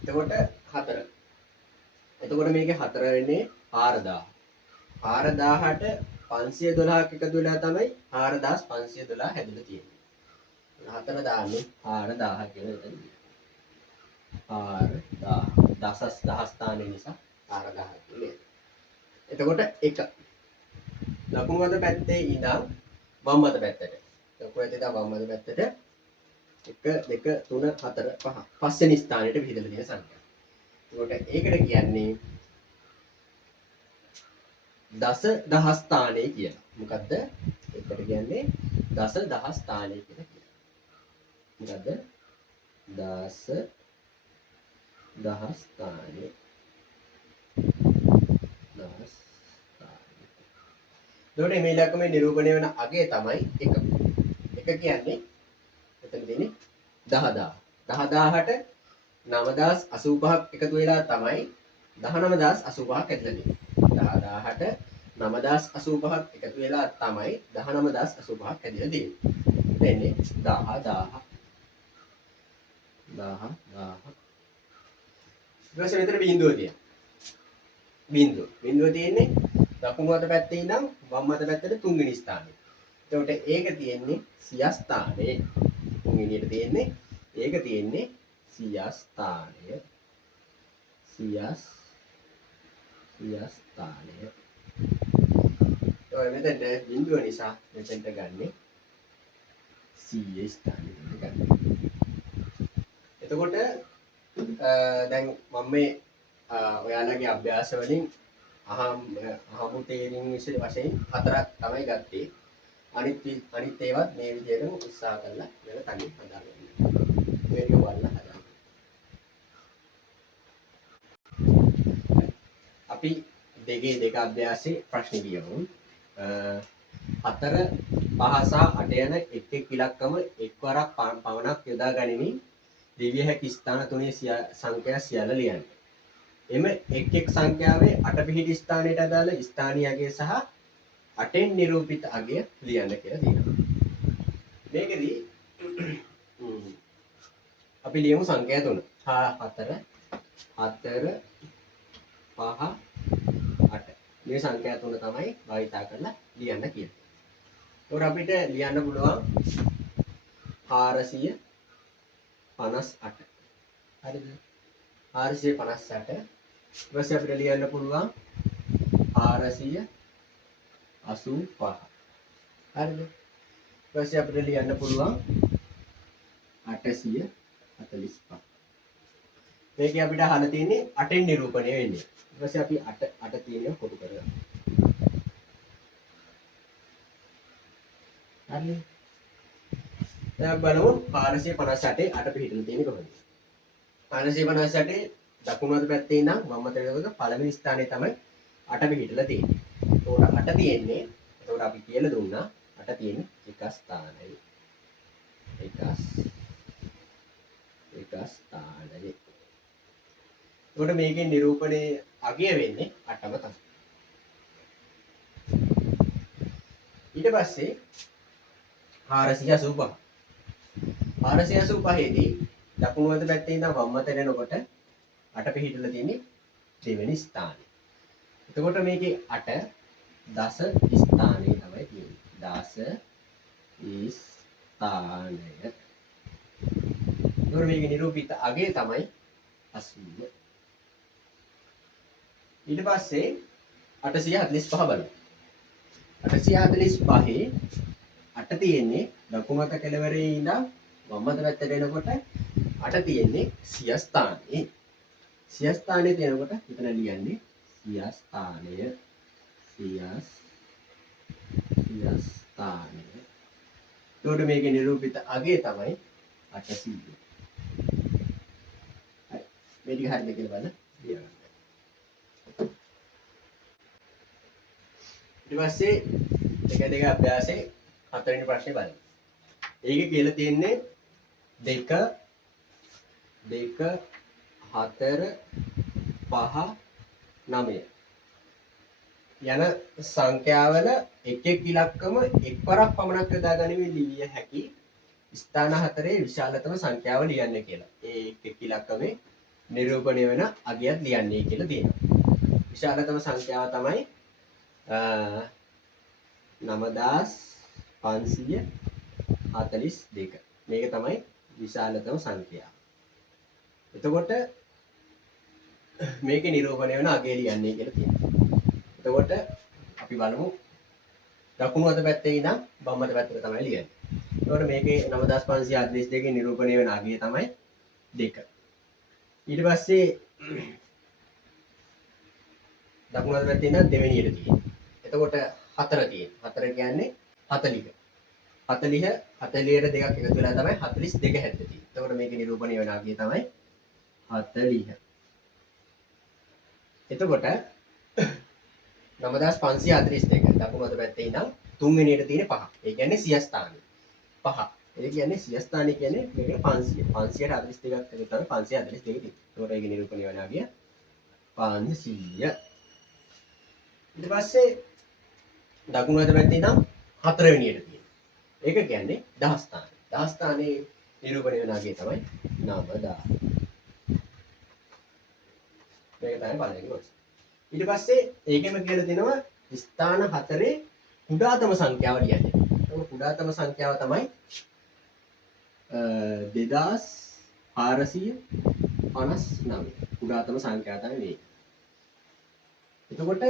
එතකොට 4. එතකොට මේකේ 4 වෙන්නේ 4000. 4000ට 512ක් එකතු වෙලා තමයි 4512 හැදෙලා තියෙන්නේ. 4 දාන්නේ 4000 කියලා එතන. 4000 දහස් ස්ථානේ නිසා 4000 කියලා. එතකොට 1 දකුණු අත පැත්තේ ඉඳන් වම් අත පැත්තට. දකුණු අතේ ඉඳන් වම් අත පැත්තට 1 2 3 4 5 පස්වෙනි ස්ථානෙට විහිදලා තියෙන සංඛ්‍යාව. එතකොට ඒකට කියන්නේ දස දහස් ස්ථානය කියලා. මොකද්ද? එකට කියන්නේ දස දහස් ස්ථානය කියලා කියනවා. මොකද්ද? දස දහස් ස්ථානය. දහස් ස්ථානය. එතකොට මේ ඉලක්කමේ නිරූපණය වෙන අගය තමයි 1. 1 කියන්නේ එතන දෙන්නේ 10000. 10000ට 9085ක් එකතු වෙලා තමයි 19085ක් ඇතුළත දෙන්නේ. 10000ට 9085ක් එකතු වෙලා තමයි 19085ක් ඇදලා දෙන්නේ. එතෙන්නේ 10000 ඊපස්සේ මෙතන බිඳුව තියෙනවා. බිඳුව තියෙන්නේ දකුණු අත පැත්තේ ඉඳන් වම් අත පැත්තට තුන්වෙනි ස්ථානයේ. එතකොට ඒක තියෙන්නේ සියස් ස්ථානයේ. තුන්වෙනියට තියෙන්නේ ඒක තියෙන්නේ සියස් ස්ථානය. සියස් ස්ථානය. ඔය මෙතෙන්ට බිඳුව නිසා මෙතෙන්ට ගන්නෙ සිය ස්ථානයට ගන්න. එතකොට දැන් මම මේ ඔයාලගේ අභ්‍යාස වලින් අහමු තේරීම් වශයෙන් 4ක් තමයි ගත්තේ. අනිත් ඒවත් මේ විදිහටම උත්සාහ කරලා වෙන තනියෙන් හදාගන්න. මේක වල්ලා හදාගන්න. අපි දෙකේ දෙක අභ්‍යාසයේ ප්‍රශ්න කියමු. 4 5 සහ 8 යන එක් ඉලක්කම එක්වරක් පමණක් යොදා ගනිමින් දිවිය හැකි ස්ථාන තුනේ සංඛ්‍යා සියල්ල ලියන්න. එම එක් සංඛ්‍යාවේ 8 පිහිටි ස්ථානයට අදාළ ස්ථානීය අගය සහ 8න් නිරූපිත අගය ලියන්න කියලා තියෙනවා. මේකෙදී අපි ලියමු සංඛ්‍යා 3. 4 5 8. මේ සංඛ්‍යා 3 තමයි භාවිතා කරලා ලියන්න කියන්නේ. ඒකට අපිට ලියන්න පුළුවන් 458. හරිද? 458. ඊපස්සේ අපිට ලියන්න පුළුවන් 485. හරිද? ඊපස්සේ අපිට ලියන්න පුළුවන් 845. මේකේ අපිට අහලා තියෙන්නේ 8න් නිරූපණය වෙන්නේ. ඊට පස්සේ අපි 8 තියෙනවා කොටු කරගන්න. හරිද? දැන් බලමු 458 8 පිටින් තියෙන්නේ කොහොමද? 458 දකුණු අත පැත්තේ ඉඳන් වම් අත පැත්තට පළවෙනි ස්ථානයේ තමයි 8 පිටිලා තියෙන්නේ. ඒකට 8 තියෙන්නේ. ඒකට අපි කියලා දුන්නා 8 තියෙන්නේ එක ස්ථානයේ. එක ස්ථානයේ. ඒකට මේකේ නිරූපණයේ අගය වෙන්නේ 8ම තමයි. ඊට පස්සේ 485. 485 දී දකුණු අත පැත්තේ ඉඳන් වම් අතට එනකොට 8 පිහිටලා තියෙන්නේ දෙවෙනි ස්ථානේ. එතකොට මේකේ 8 දස ස්ථානේ තමයි තියෙන්නේ. දස ස්ථානය. ඒකට මේකේ නිරූපිත අගය තමයි 80. ඊට පස්සේ 845 බලමු. 845 8 තියෙන්නේ දකුණු අත කෙළවරේ ඉඳන් වම් අත පැත්තට එනකොට 8 තියෙන්නේ සිය ස්ථානයේ. සිය ස්ථානයේ තියෙනකොට මෙතන ලියන්නේ සිය ස්ථානය. සිය ස්ථානය. ඒකට මේකේ නිරූපිත අගය තමයි 800. හරි. මේ ටික හරියද කියලා බලන්න. ලියගන්න. ඊට පස්සේ දෙක අභ්‍යාසයේ 4 වෙනි ප්‍රශ්නේ බලමු. ඒකේ කියලා තියෙන්නේ 2 4 5 9 යන සංඛ්‍යාවල එක් ඉලක්කම එක්වරක් පමණක් යොදා ගැනීම ලිවිය හැකි ස්ථාන 4 විශාලතම සංඛ්‍යාව ලියන්න කියලා. ඒ එක් ඉලක්කමේ නිරූපණය වෙන අගයත් ලියන්නේ කියලා තියෙනවා. විශාලතම සංඛ්‍යාව තමයි 9542. මේක තමයි විශාලතම සංඛ්‍යාව. එතකොට මේකේ නිරූපණය වෙන අගය ලියන්නේ කියලා තියෙනවා. එතකොට අපි බලමු දකුණු අත පැත්තේ ඉඳන් වම් අත පැත්තට තමයි ලියන්නේ. එතකොට මේකේ 9542 ගේ නිරූපණය වෙන අගය තමයි 2. ඊට පස්සේ දකුණු අත පැත්තේ ඉඳන් දෙවෙනියට තියෙන්නේ. එතකොට 4 තියෙනවා. 4 කියන්නේ 40. 40 40ට දෙකක් එකතු වෙලා තමයි 42 හැදෙන්නේ. එතකොට මේකේ නිරූපණය වෙන අගය තමයි 40. එතකොට 9542 දකුණු අත පැත්තේ ඉඳන් තුන්වෙනියට තියෙන 5. ඒ කියන්නේ සිය ස්ථානෙ. 5. ඒ කියන්නේ සිය ස්ථානෙ කියන්නේ මේක 500. 542ක් එකතු තමයි 542 තියෙන්නේ. එතකොට ඒකේ නිරූපණය වෙන අගය 500. ඊට පස්සේ දකුණු අත පැත්තේ ඉඳන් හතරවෙනියට තියෙනවා. ඒක කියන්නේ දහ ස්ථානය. දහ ස්ථානයේ නිරූපණය වෙන අගය තමයි 9000. මේක තමයි පළවෙනි කොටස. ඊට පස්සේ ඒකෙම කියලා දෙනවා ස්ථාන හතරේ කුඩාතම සංඛ්‍යාව ලියන්න. ඒක කුඩාතම සංඛ්‍යාව තමයි 2459. කුඩාතම සංඛ්‍යාව තමයි මේක. එතකොට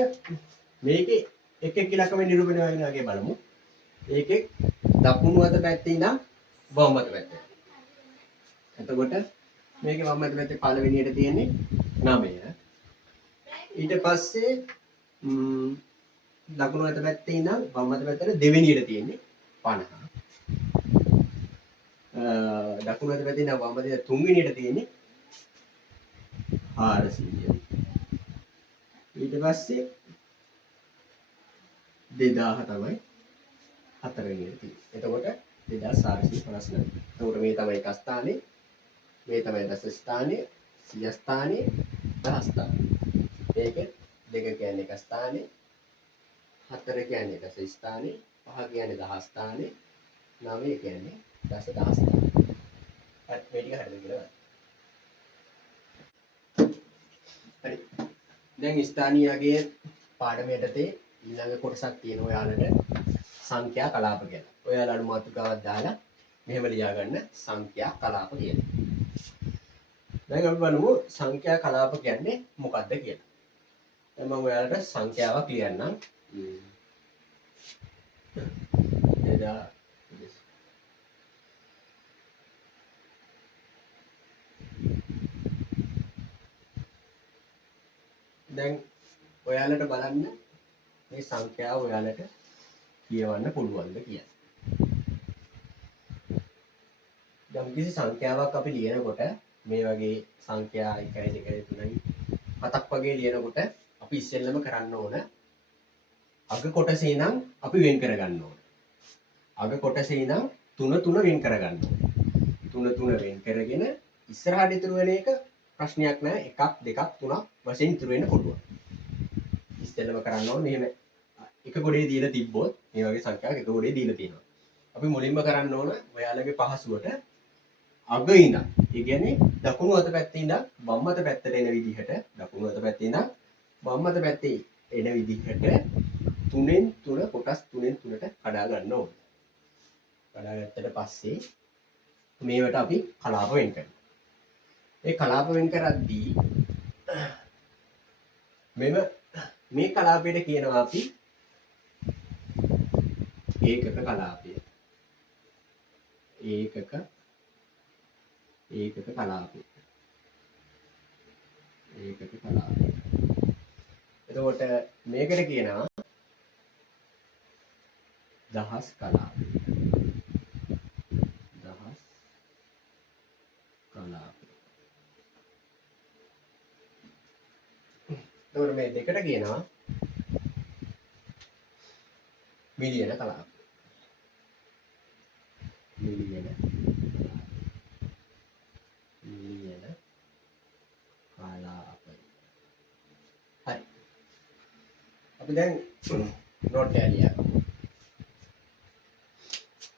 මේකේ එක එක ඉලක්කම නිරූපණය වෙන වගේ බලමු. ඒකේ දකුණු අත පැත්තේ ඉඳන් වම් අත පැත්තට. එතකොට මේකේ වම් අත පැත්තේ පළවෙනියට තියෙන්නේ 9. ඊට පස්සේ දකුණු අත පැත්තේ ඉඳන් වම් අත පැත්තට දෙවෙනියට තියෙන්නේ 50. දකුණු අත පැත්තේ ඉඳන් වම් අතට තුන්වෙනියට තියෙන්නේ 400. ඊට පස්සේ 2000 තමයි හතරවෙනියට තියෙන්නේ. එතකොට 2459. එතකොට මේ තමයි එක ස්ථානේ, මේ තමයි දස ස්ථානේ, සිය ස්ථානේ, දහ ස්ථානේ. මේක දෙක කියන්නේ එක ස්ථානේ, හතර කියන්නේ දස ස්ථානේ, පහ කියන්නේ දහ ස්ථානේ, 9 කියන්නේ දස දහ ස්ථානේ. හරි මේ ටික හරිද කියලා බලන්න. හරි. දැන් ස්ථානීයගේ පාඩම යටතේ ඊළඟ කොටසක් තියෙනවා ඔයාලට සංඛ්‍යා කලාප කියලා. ඔයාලා අඩු මාතෘකාවක් දාලා මෙහෙම ලියා ගන්න සංඛ්‍යා කලාප කියලා. දැන් අපි බලමු සංඛ්‍යා කලාප කියන්නේ මොකක්ද කියලා. දැන් මම ඔයාලට සංඛ්‍යාවක් ලියන්නම්. දැන් ඔයාලට බලන්න මේ සංඛ්‍යාව ඔයාලට කියවන්න පුළුවන්ද කියලා. යම් කිසි සංඛ්‍යාවක් අපි ලියනකොට මේ වගේ සංඛ්‍යා 1 2 3 7ක් වගේ ලියනකොට අපි ඉස්සෙල්ලම කරන්න ඕන අග කොටසේ ඉඳන් අපි වෙන් කරගන්න ඕන. අග කොටසේ ඉඳන් 3 3 වෙන් කරගන්න ඕන. 3 3 වෙන් කරගෙන ඉස්සරහට ඉතුරු වෙන එක ප්‍රශ්නයක් නෑ. 1 2 3ක් වශයෙන් ඉතුරු වෙන්න පුළුවන්. ඉස්සෙල්ලම කරන්න ඕන මෙහෙම එක ගොඩේ දීලා තිබ්බොත් මේ වගේ සංඛ්‍යාවක් එක ගොඩේ දීලා තියෙනවා. අපි මුලින්ම කරන්න ඕන ඔයාලගේ පහසුවට අග ඉඳන් ඒ කියන්නේ දකුණු අත පැත්තේ ඉඳන් වම් අත පැත්තට එන විදිහට දකුණු අත පැත්තේ ඉඳන් වම් අත පැත්තේ එන විදිහට 3න් 3 කොටස් 3න් 3ට කඩා ගන්න ඕනේ. කඩා ගත්තට පස්සේ මේවට අපි කලාප වෙන් කරනවා. ඒ කලාප වෙන් කරද්දී මේ කලාපයට කියනවා අපි ඒකක කලාපය. ඒකක කලාපය. ඒකක කලාපය. එතකොට මේකට කියනවා දහස් කලාපය. දහස් කලාපය. එතකොට මේ දෙකට කියනවා මිලියන කලාපය. මිලියන කලාපය. හරි. අපි දැන් නෝට් එක ලියමු.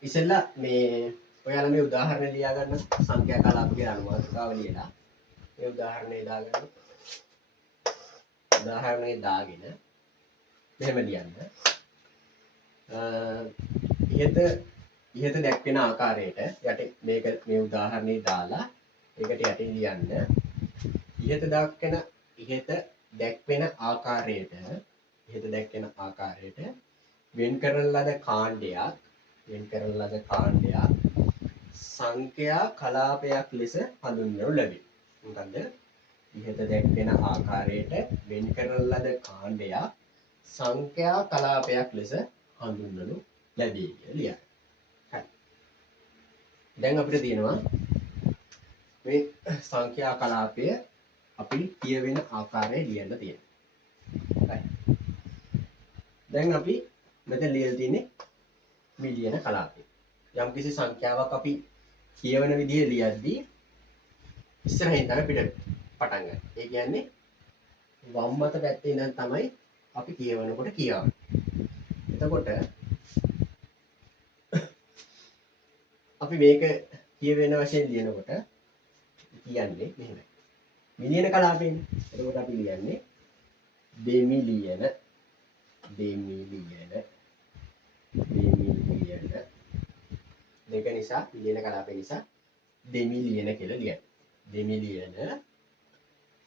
ඉතින්ලා මේ ඔයාලා මේ උදාහරණ ලියා ගන්න සංඛ්‍යා කලාප කියලා අනුමානිකාව ලියලා මේ උදාහරණේ දාගන්න. උදාහරණේ දාගෙන මෙහෙම ලියන්න. ඉහත දැක්වෙන ආකාරයට යට මේක මේ උදාහරණේ දාලා ඒකට යටින් ලියන්න. ඉහත දැක්වෙන ආකාරයට වෙන් කරන ලද කාණ්ඩයක් සංඛ්‍යා කලාපයක් ලෙස හඳුන්වනු ලැබේ. මොකද ඉහත දැක්වෙන ආකාරයට වෙන් කරන ලද කාණ්ඩයක් සංඛ්‍යා කලාපයක් ලෙස හඳුන්වනු ලැබේ කියලා ලියන්න. හරි. දැන් අපිට තියෙනවා මේ සංඛ්‍යා කලාපය අපි කියවෙන ආකාරය ලියන්න තියෙනවා. හරි. දැන් අපි මෙතන ලියලා තියෙන්නේ මිලියන කලාපය. යම්කිසි සංඛ්‍යාවක් අපි කියවන විදිහ ලියද්දී ඉස්සරහින් තමයි පිට පටන් ගන්න. ඒ කියන්නේ වම් මත පැත්තේ ඉඳන් තමයි අපි කියවනකොට කියවන්නේ. එතකොට අපි මේක කියවෙන වශයෙන් ලියනකොට කියන්නේ මෙහෙමයි. මිලියන කලාපෙන්නේ. එතකොට අපි ලියන්නේ දෙමිලියන දෙක නිසා මිලියන කලාපය නිසා දෙමිලියන කියලා ලියන්නේ. දෙමිලියන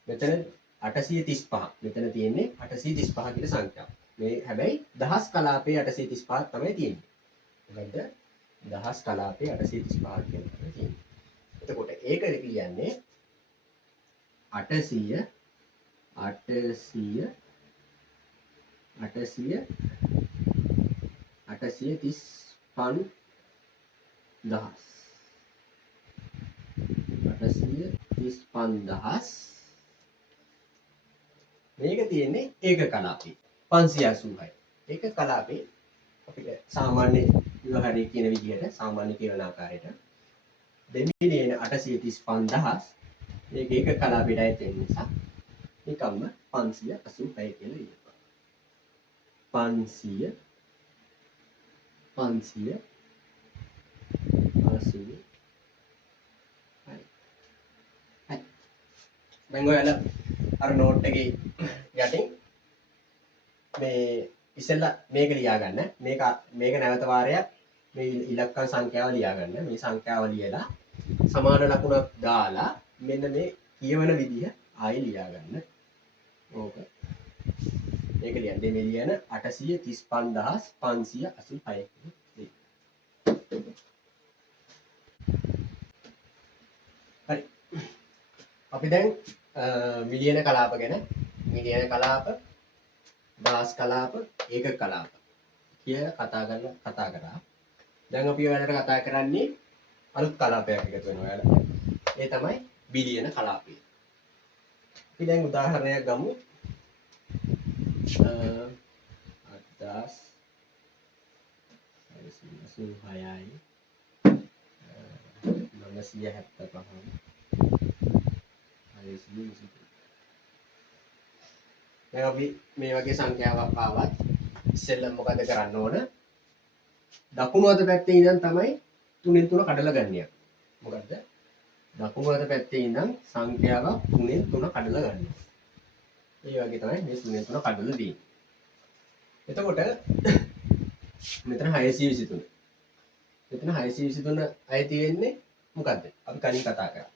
මෙතන 835. මෙතන තියෙන්නේ 835 කියන සංඛ්‍යාව. මේ හැබැයි දහස් කලාපේ 835ක් තමයි තියෙන්නේ. මොකද දහස් කලාපේ 835 කියලා තමයි තියෙන්නේ. එතකොට ඒක කියන්නේ 835,000 මේක තියෙන්නේ ඒක කලාපේ 586. ඒක කලාපේ අපිට සාමාන්‍ය විවහාරයේ කියන විදිහට සාමාන්‍ය කියවන ආකාරයට දෙමිලියන 835,000 මේක ඒක කලාපයට අයත් වෙන නිසා නිකම්ම 586 කියලා ලියනවා. 500 580 හරි. දැන් ඔයාලා අර නෝට් එකේ යටින් මේ ඉස්සෙල්ලා මේක ලියා ගන්න. මේක නැවත වාරයක් මේ ඉලක්කම් සංඛ්‍යාව ලියා ගන්න. මේ සංඛ්‍යාව ලියලා සමාන ලකුණක් දාලා මෙන්න මේ කියවන විදිහ ආයෙ ලියා ගන්න. ඕක. මේක ලියන්න. දෙමිලියන 835,586. හරි. අපි දැන් මිලියන කලාප ගැන මිලියන කලාප දහස් කලාප ඒක කලාප කියලා කතා කරා. දැන් අපි ඔයාලට කතා කරන්නේ අලුත් කලාපයක් එකතු වෙනවා ඔයාලා. ඒ තමයි බිලියන කලාපය. අපි දැන් උදාහරණයක් ගමු. 8,986යි 975යි දැන් අපි මේ වගේ සංඛ්‍යාවක් ආවත් ඉස්සෙල්ලා මොකද කරන්න ඕන? දකුණු අත පැත්තේ ඉඳන් තමයි 3න් 3 කඩලා ගන්න. මොකද්ද? දකුණු අත පැත්තේ ඉඳන් සංඛ්‍යාවක් 3න් 3 කඩලා ගන්න. ඒ වගේ තමයි මේ 3න් 3 කඩලා දෙන්නේ. එතකොට මෙතන 623. මෙතන 623 අයිති වෙන්නේ මොකද්ද? අපි කලින් කතා කරා.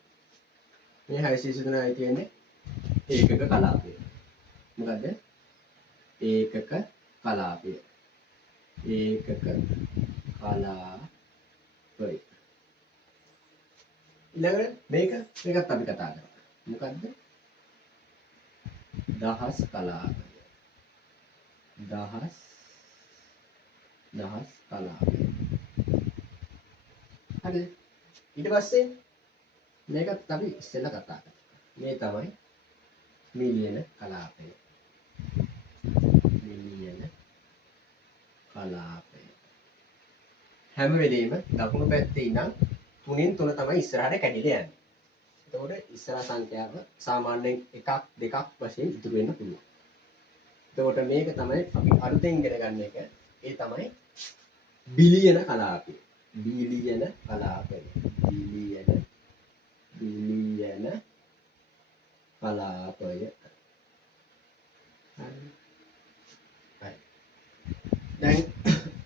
මේ 623 අයිති වෙන්නේ ඒකක කලාපය. මොකද්ද? ඒකක කලාපය. ඒකක කලාපය. ඊළඟට මේකත් අපි කතා කරා. මොකද්ද? දහස් කලාපය. දහස් කලාපය. හරිද? ඊට පස්සේ මේකත් අපි ඉස්සෙල්ලා කතා කරා. මේ තමයි මිලියන කලාපය. මිලියන කලාපය. හැම වෙලෙම දකුණු පැත්තේ ඉඳන් 3න් 3 තමයි ඉස්සරහට කැඩිලා යන්නේ. එතකොට ඉස්සරහ සංඛ්‍යාව සාමාන්‍යයෙන් 1 2ක් වශයෙන් ඉතුරු වෙන්න පුළුවන්. එතකොට මේක තමයි අපි අලුතෙන් ඉගෙන ගන්න එක. ඒ තමයි බිලියන කලාපය. බිලියන කලාපය. බිලියන කලාපය. හරි. දැන්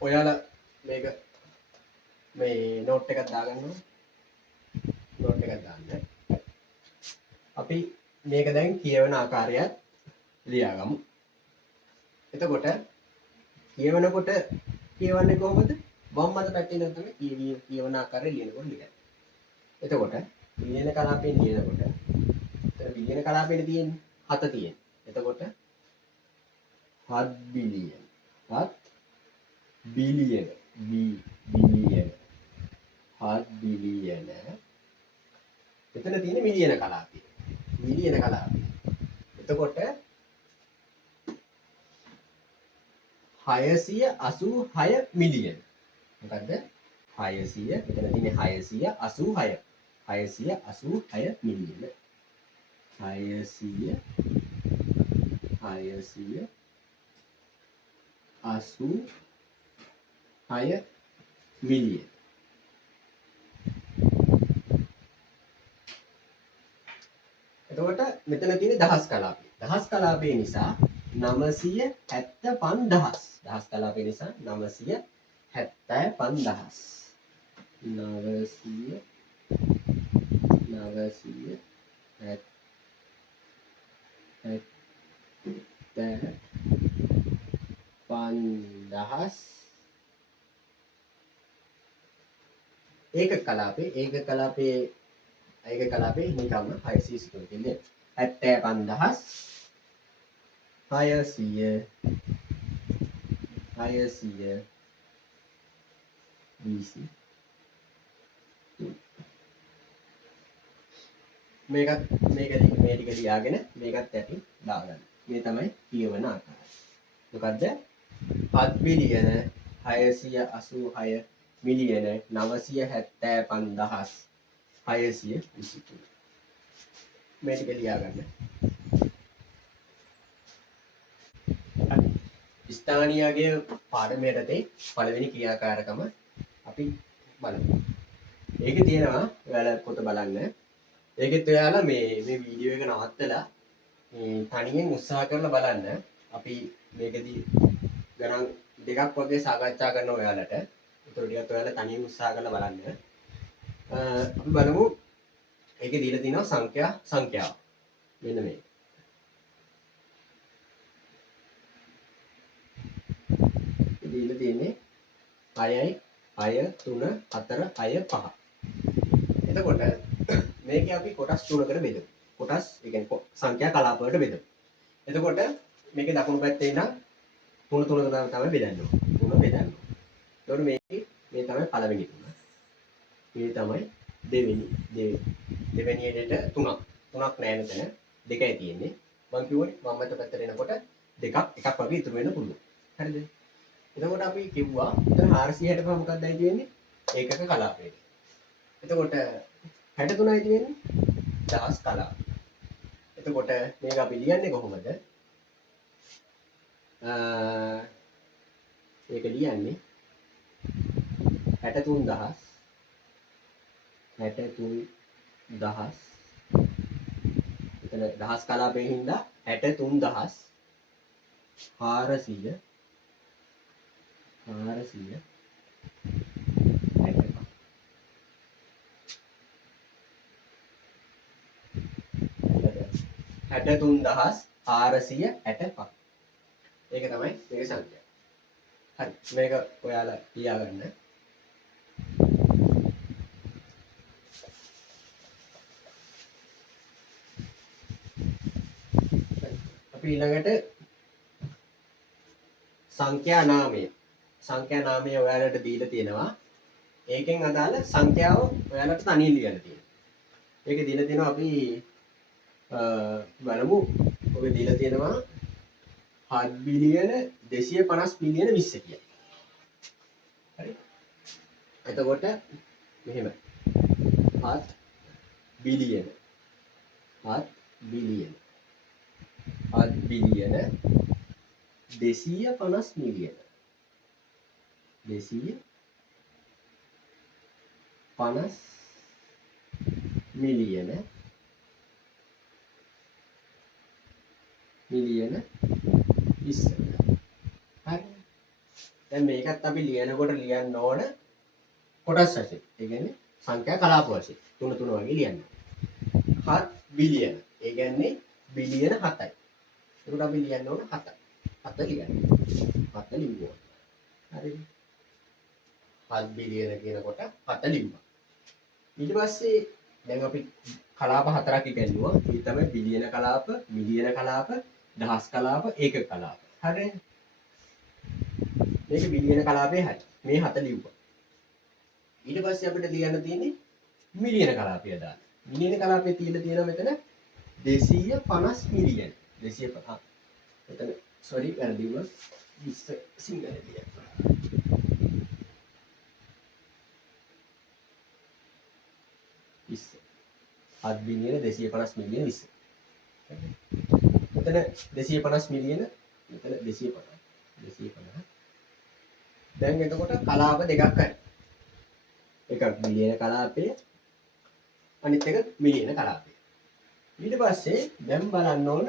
ඔයාලා මේක මේ නෝට් එකක් දාගන්න ඕන. නෝට් එකක් දාන්න. අපි මේක දැන් කියවන ආකාරයත් ලියාගමු. එතකොට කියවනකොට කියවන්නේ කොහොමද? වම් අත පැත්තේ ඉඳන් තමයි කියවන ආකාරය ලියනකොට ලියන්නේ. එතකොට බිලියන කලාපයෙන් ලියනකොට එතන බිලියන කලාපෙට තියෙන්නේ 7 තියෙන්නේ. එතකොට 7 බිලියන 7 බිලියන බිලියන 7 බිලියන එතන තියෙන මිලියන කලාපය එතකොට 686 මිලියන මොකද්ද 600 මෙතන තියෙන්නේ 686 මිලියන 686 මිලියන එතකොට මෙතන තියෙන දහස් කලාපය නිසා 975,000 දහස් කලාපය නිසා 975,000 ඒක කලාපේ නිකම්ම 600 කියන්නේ 75,600 මේක ටික ලියාගෙන මේකත් යටින් දාගන්න. මේ තමයි කියවන ආකාරය. මොකද්ද? 7 බිලියන 686 මිලියන 975,623. මේ ටික ලියාගන්න. ස්ථානීයගේ පාඩමේ යටතේ පළවෙනි ක්‍රියාකාරකම අපි බලමු. ඒකේ තියෙනවා ඔයාලා පොත බලන්න. ඒකෙත් ඔයාලා මේ වීඩියෝ එක නවත්තලා තනියෙන් උත්සාහ කරලා බලන්න. අපි මේකදී ගණන් දෙකක් වගේ සාකච්ඡා කරනවා ඔයාලට. ඒක ටිකක් ඔයාලා තනියෙන් උත්සාහ කරලා බලන්න. අපි බලමු ඒකේ දීලා තියෙනවා සංඛ්‍යාව. මෙන්න මේ. දීලා තියෙන්නේ 6යි 6 3 4 6 5. එතකොට මේකේ අපි කොටස් තුනකට බෙදමු. කොටස් ඒ කියන්නේ සංඛ්‍යා කලාප වලට බෙදමු. එතකොට මේකේ දකුණු පැත්තේ ඉඳන් 3 3 තමයි බෙදන්න ඕනේ. 3 බෙදන්න ඕනේ. එතකොට මේ තමයි පළවෙනි 3. මේ තමයි දෙවෙනි එකට 3ක්. 3ක් නෑ නේද? දෙකයි තියෙන්නේ. මම කිව්වනේ මම මත පැත්තට එනකොට එකක් වගේ ඉතුරු වෙන්න පුළුවන්. හරිද? එතකොට අපි කිව්වා එතන 465 මොකක්ද ඇයි තියෙන්නේ? ඒකක කලාපයක. එතකොට 63යි තියෙන්නේ දහස් කලාප. එතකොට මේක අපි ලියන්නේ කොහොමද? මේක ලියන්නේ 63000 එතන දහස් කලාපයෙන් හින්දා 63400 63465 ඒක තමයි මේක සංඛ්‍යාව. හරි මේක ඔයාලා ලියාගන්න. අපි ඊළඟට සංඛ්‍යා නාමය ඔයාලට දීලා තියෙනවා. ඒකෙන් අදාළ සංඛ්‍යාව ඔයාලට තනියෙන් ලියන්න තියෙනවා. ඒකේ දීලා තියෙනවා අපි බලමු. ඔබ දීලා තියෙනවා 7 බිලියන 250 මිලියන 20 කියලා. හරි. එතකොට මෙහෙම 7 බිලියන 250 මිලියන 250 මිලියන 20. හරි. දැන් මේකත් අපි ලියනකොට ලියන්න ඕන කොටස් වශයෙන්. ඒ කියන්නේ සංඛ්‍යා කලාප වශයෙන්. 3 3 වගේ ලියන්න. 7 බිලියන. ඒ කියන්නේ බිලියන 7යි. ඒකට අපි ලියන්න ඕන 7. 7 ලියන්න. 7 ලිව්වා. හරිද? 7 බිලියන කියනකොට 7 ලිව්වා. ඊට පස්සේ දැන් අපි කලාප 4ක් ඉගෙනුවා. ඒ තමයි බිලියන කලාප, මිලියන කලාප, දහස් කලාප, ඒකක කලාප. හරිනේ. මේක බිලියන කලාපේ හරි. මේ 7 ලිව්වා. ඊට පස්සේ අපිට ලියන්න තියෙන්නේ මිලියන කලාපය දාන්න. මිලියන කලාපේ තියලා තියෙනවා මෙතන 250 මිලියන. 250. මෙතන sorry වැරදි වුණා. 20 සිංහලේ ලියන්න. 20. 7 බිලියන 250 මිලියන 20. මෙතන 250 මිලියන මෙතන 250. 250. දැන් එතකොට කලාප දෙකක් හරි. එකක් බිලියන කලාපය අනිත් එක මිලියන කලාපය. ඊට පස්සේ දැන් බලන්න ඕන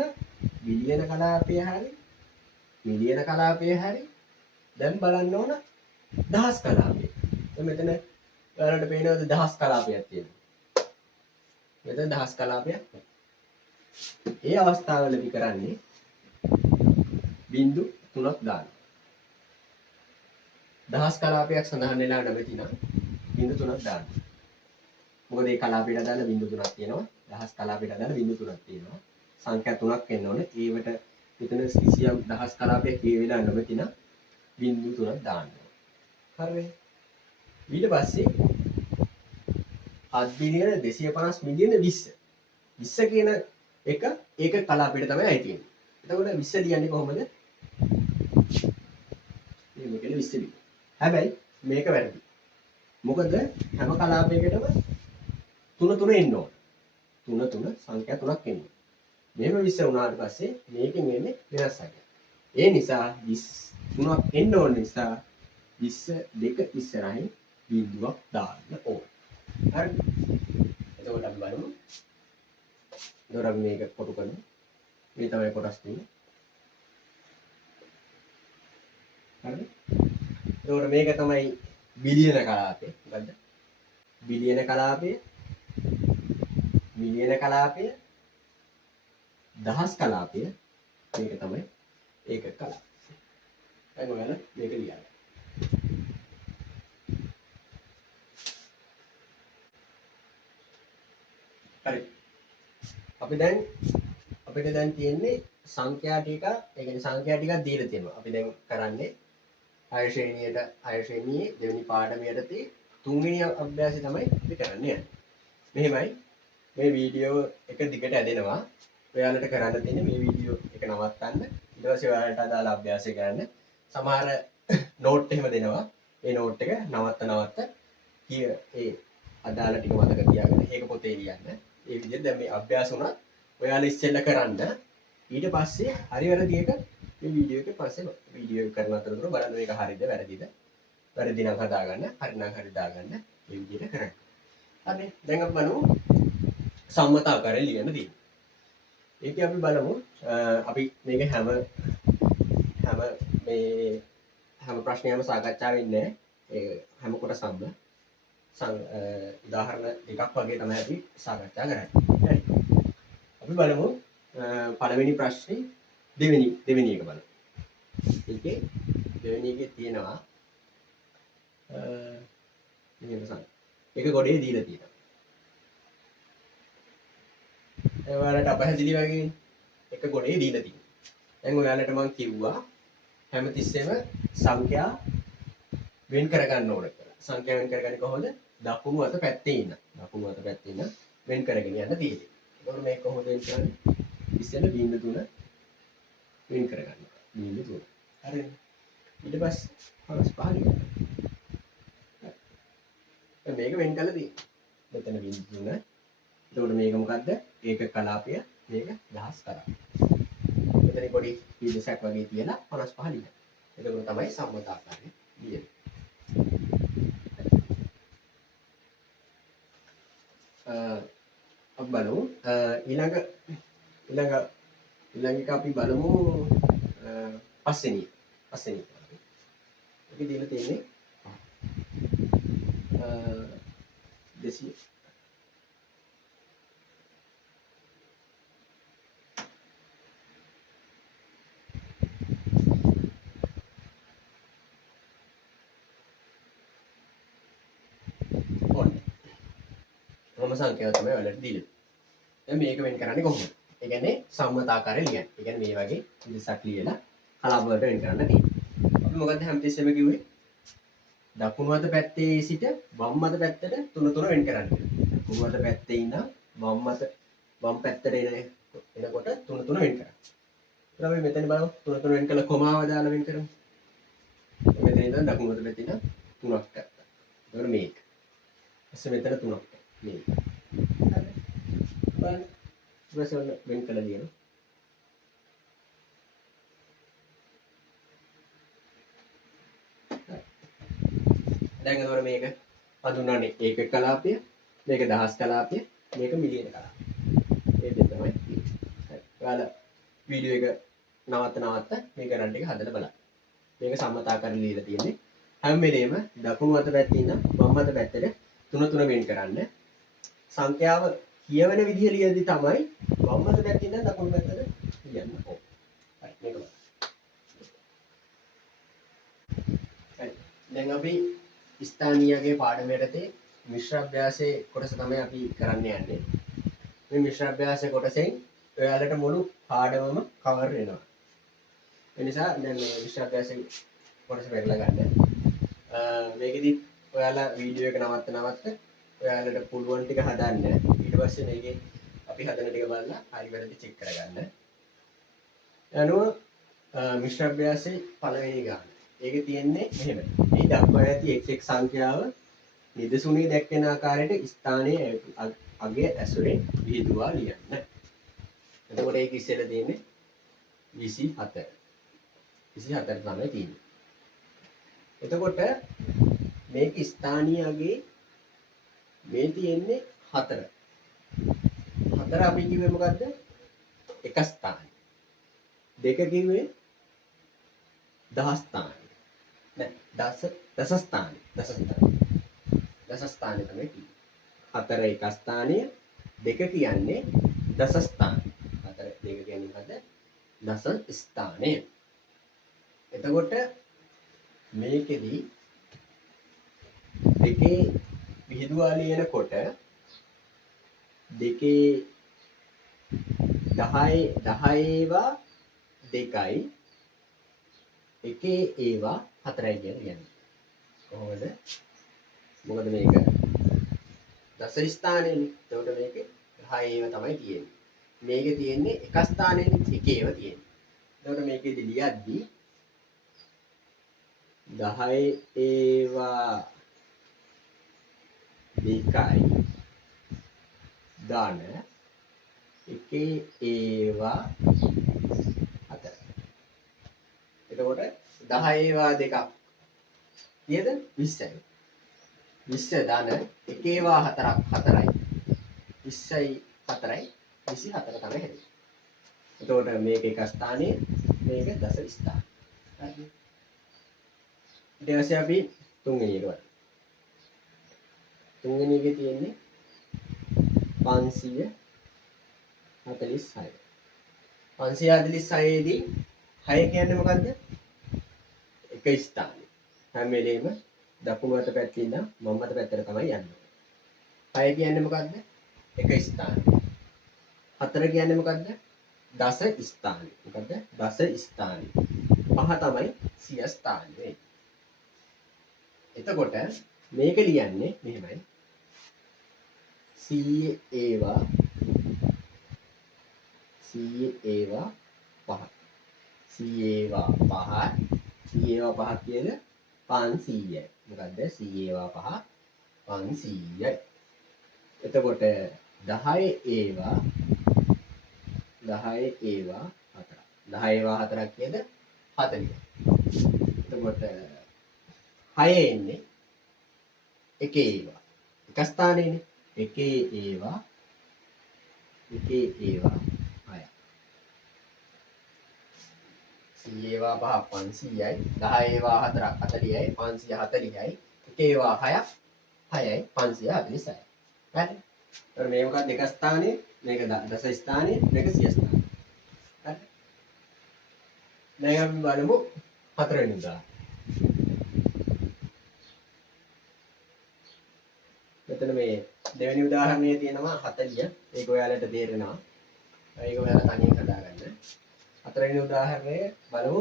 බිලියන කලාපය හරි මිලියන කලාපය හරි දැන් බලන්න ඕන දහස් කලාපය. දැන් මෙතන ඔයාලට පේනවද දහස් කලාපයක් තියෙනවා. මෙතන දහස් කලාපයක්. ඒ අවස්ථාවවලදී කරන්නේ බිංදු 3ක් දාන්න. දහස් කලාපයක් සඳහන් වෙලා නැමෙති නම් බිංදු 3ක් දාන්න. මොකද මේ කලාපයට අදාළ බිංදු 3ක් තියෙනවා. දහස් කලාපයට අදාළ බිංදු 3ක් තියෙනවා. සංඛ්‍යා 3ක් එන්න ඕනේ. ඒවට මෙතන කිසියම් දහස් කලාපයක් කියවිලා නැමෙති නම් බිංදු 3ක් දාන්න. හරිනේ. ඊට පස්සේ 7 බිලියන 250 මිලියන 20. 20 කියන එක ඒක කලාපයට තමයි අයිති වෙන්නේ. එතකොට 20 ලියන්නේ කොහොමද? මේක 20 ලියන්න. හැබැයි මේක වැරදි. මොකද හැම කලාපයකටම 3 එන්න ඕන. 3 සංඛ්‍යා 3ක් එන්න. මෙහෙම 20 වුණාට පස්සේ මේකෙන් එන්නේ වෙනස් සංඛ්‍යා. ඒ නිසා 23ක් එන්න ඕන නිසා 22 ඉස්සරහින් බිංදුවක් දාන්න ඕන. හරි. එතකොට අපි බලමු. එතකොට අපි මේක කොටු කරමු. මේ තමයි කොටස් තුන. හරි. එතකොට මේක තමයි බිලියන කලාපය. මොකද්ද? බිලියන කලාපය, මිලියන කලාපය, දහස් කලාපය. මේක තමයි ඒක කලාපය. දැන් ඔයාලා මේක ලියන්න. හරි. අපිට දැන් තියෙන්නේ සංඛ්‍යා ටික, ඒ කියන්නේ සංඛ්‍යා ටිකක් දීලා තියෙනවා. අපි දැන් කරන්නේ 6 ශ්‍රේණියේ දෙවෙනි පාඩමේ යටතේ තුන්වෙනි අභ්‍යාසය තමයි අපි කරන්නේ. මෙහෙමයි. මේ වීඩියෝ එක දිගට ඇදෙනවා. ඔයාලට කරන්න තියෙන්නේ මේ වීඩියෝ එක නවත්තන්න. ඊට පස්සේ ඔයාලට අදාළ අභ්‍යාසය කරන්න. සමහර නෝට් එහෙම දෙනවා. ඒ නෝට් එක නවත්ත ඒ අදාළ ටික මතක තියාගෙන ඒක පොතේ ලියන්න. ඒ විදිහට දැන් මේ අභ්‍යාස උනත් ඔයාලා ඉස්සෙල්ලා කරන්න. ඊට පස්සේ හරි වැරදි එක මේ වීඩියෝ එකේ පස්සේ වීඩියෝ එක කරන අතරතුර බලන්න මේක හරිද වැරදිද. වැරදි නම් හදාගන්න, හරි නම් හරි දාගන්න. මේ විදිහට කරන්න. හරි. දැන් අපි බලමු සම්මත ආකාරයෙන් ලියන්න තියෙනවා. ඒකේ අපි බලමු අපි මේක හැම ප්‍රශ්නයක්ම සාකච්ඡා වෙන්නේ ඒ හැම කොටසක්ම උදාහරණ දෙකක් වගේ තමයි අපි සාකච්ඡා කරන්නේ. හරි. අපි බලමු පළවෙනි ප්‍රශ්නේ දෙවෙනි එක බලමු. ඒකේ දෙවෙනි එකේ තියෙනවා එක ගොඩේ දීලා තියෙනවා. ඒ වලට අපහැදිලි වගේ එක ගොඩේ දීලා තියෙනවා. දැන් ඔයාලට මම කිව්වා හැමතිස්සෙම සංඛ්‍යා වෙන් කරගන්න ඕන කියලා. සංඛ්‍යා වෙන් කරගන්නේ කොහොමද? දකුණු අත පැත්තේ ඉන්න. දකුණු අත පැත්තේ ඉන්න වෙන් කරගෙන යන්න තියෙන්නේ. ඒකෝර මේක කොහොමද වෙන් කරන්නේ? ඉස්සෙල්ලා බිංදු 3 වෙන් කරගන්න. බිංදු 3. හරිද? ඊට පස්සේ 55 ලියන්න. මේක වෙන් කරලා තියෙන්නේ. මෙතන බිංදු 3. එතකොට මේක මොකද්ද? ඒක කලාපය, මේක දහස් කලාපය. මෙතන පොඩි පිළිසක් වගේ තියලා 55 ලියන්න. එතකොට තමයි සම්මත ආකාරය ලියන්නේ. අපි බලමු ඊළඟ එක අපි බලමු පස්වෙනි. ඒක දීලා තියෙන්නේ 200. මොනම සංඛ්‍යාවක් තමයි ඔයාලට දීලා. දැන් මේක වෙන් කරන්නේ කොහොමද? ඒ කියන්නේ සම්මත ආකාරයෙන් ලියන්න. ඒ කියන්නේ මේ වගේ ඉරිසක් ලියලා කලාප වලට වෙන් කරන්න තියෙන්නේ. අපි මොකද්ද හැමතිස්සෙම කිව්වේ? දකුණු අත පැත්තේ සිට වම් අත පැත්තට තුන වෙන් කරන්න. දකුණු අත පැත්තේ ඉඳන් වම් පැත්තට එනකොට තුන වෙන් කරන්න. ඊට අපි මෙතන බලමු තුන වෙන් කළ කොමාව දාලා වෙන් කරමු. මෙතන ඉඳන් දකුණු අත පැත්තේ ඉඳන් 3ක් ගත්තා. එතකොට මේක. ඊපස්සේ මෙතන 3ක්. මේක. හරි. බලන්න. ඊපස්සේ වෙන් කළා දිනන. දැන් එතකොට මේක හඳුන්වන්නේ ඒක කලාපය, මේක දහස් කලාපය, මේක මිලියන කලාපය. මේ දෙක තමයි. හරි. ඔයාලා වීඩියෝ එක නවත්ත මේ ගණන් ටික හදලා බලන්න. මේක සම්මතාකරණ ලියලා තියෙන්නේ. හැම වෙලේම දකුණු අත පැත්තේ ඉඳන් වම් අත පැත්තට තුන වෙන් කරන්න. සංඛ්‍යාව කියවන විදිහ ලියද්දි තමයි වම් අත පැත්තේ ඉඳන් දකුණු පැත්තට ලියන්න ඕනේ. හරි මේක බලන්න. හරි. දැන් අපි ස්ථානීයගේ පාඩම යටතේ මිශ්‍ර අභ්‍යාසයේ කොටස තමයි අපි කරන්න යන්නේ. මේ මිශ්‍ර අභ්‍යාසයේ කොටසෙන් ඔයාලට මුළු පාඩමම කවර් වෙනවා. ඒ නිසා දැන් මේ මිශ්‍ර අභ්‍යාසයේ කොටස පෙරලා ගන්න. මේකෙදි ඔයාලා වීඩියෝ එක නවත්ත ඔයාලට පුළුවන් ටික හදන්න. ඊට පස්සේ මේකේ අපි හදන ටික බලලා හරි වැරදි චෙක් කරගන්න. අනුව මිශ්‍ර අභ්‍යාසයේ පළවෙනි ගාන. ඒකේ තියෙන්නේ මෙහෙම. මේ දක්වා ඇති එක් සංඛ්‍යාව නිදසුනේ දැක්වෙන ආකාරයට ස්ථානයේ අගය ඇසුරෙන් විහිදුවා ලියන්න. එතකොට ඒක ඉස්සෙල්ලා තියෙන්නේ 24. 24 තමයි තියෙන්නේ. එතකොට මේක ස්ථානීය අගේ මේ තියෙන්නේ 4. 4 අපි කිව්වේ මොකද්ද? එක ස්ථානය. 2 කිව්වේ දහස් ස්ථානය. නෑ දස ස්ථානය. දස ස්ථානය තමයි කිව්වේ. 4 එක ස්ථානය, 2 කියන්නේ දස ස්ථානය. 4 2 කියන්නේ මොකද්ද? දස ස්ථානය. එතකොට මේකෙදි දෙකේ විහිදුවා ලියනකොට දෙකේ 10 ඒවා 2යි එකේ ඒවා 4යි කියන්නේ. කොහොමද? මොකද මේක දස ස්ථානයනේ. එතකොට මේකේ 10 ඒවා තමයි තියෙන්නේ. මේකේ තියෙන්නේ එක ස්ථානයනේ එකේ ඒවා තියෙන්නේ. එතකොට මේකෙදි ලියද්දී 10 ඒවා 2යි දාන එකේ ඒවා 4යි. එතකොට 10 ඒවා 2ක් කීයද? 20යි. 20 දාන එකේ ඒවා 4යි. 20යි 4යි 24 තමයි හැදෙන්නේ. එතකොට මේක එක ස්ථානයේ මේක දස ස්ථාන. හරි. ඊට පස්සේ අපි තුන්වෙනි එක බලමු. තුන්වෙනි එකේ තියෙන්නේ 546. 546 දී 6 කියන්නේ මොකද්ද? එක ස්ථානය. හැම වෙලේම දකුණු අත පැත්තේ ඉඳන් වම් අත පැත්තට තමයි යන්නේ. 6 කියන්නේ මොකද්ද? එක ස්ථානය. 4 කියන්නේ මොකද්ද? දස ස්ථානය. මොකද්ද? දස ස්ථානය. 5 තමයි සිය ස්ථානය වෙන්නේ. එතකොට මේක ලියන්නේ මෙහෙමයි. 100 ඒවා 5. 100 ඒවා 5 කියන 500යි. මොකද්ද? 100 ඒවා 5 500යි. එතකොට 10 ඒවා 4. 10 ඒවා 4ක් කියද 40. එතකොට 6 එන්නේ එකේ ඒවා. එක ස්ථානයේනේ. එකේ ඒවා 6යි. 100 ඒවා 5 500යි. 10 ඒවා 4ක් 40යි. 540යි. එකේ ඒවා 6ක් 6යි 546යි. හරි. ඒතර මේ මොකක්ද? එක ස්ථානයේ, මේක දස ස්ථානයේ, මේක සිය ස්ථානයේ. හරි. දැන් අපි බලමු 4 වෙනි උදාහරණය. මෙතන මේ දෙවෙනි උදාහරණයේ තියෙනවා 40. ඒක ඔයාලට තේරෙනවා. ඒක ඔයාලා තනියෙන් හදාගන්න. 4 වෙනි උදාහරණය බලමු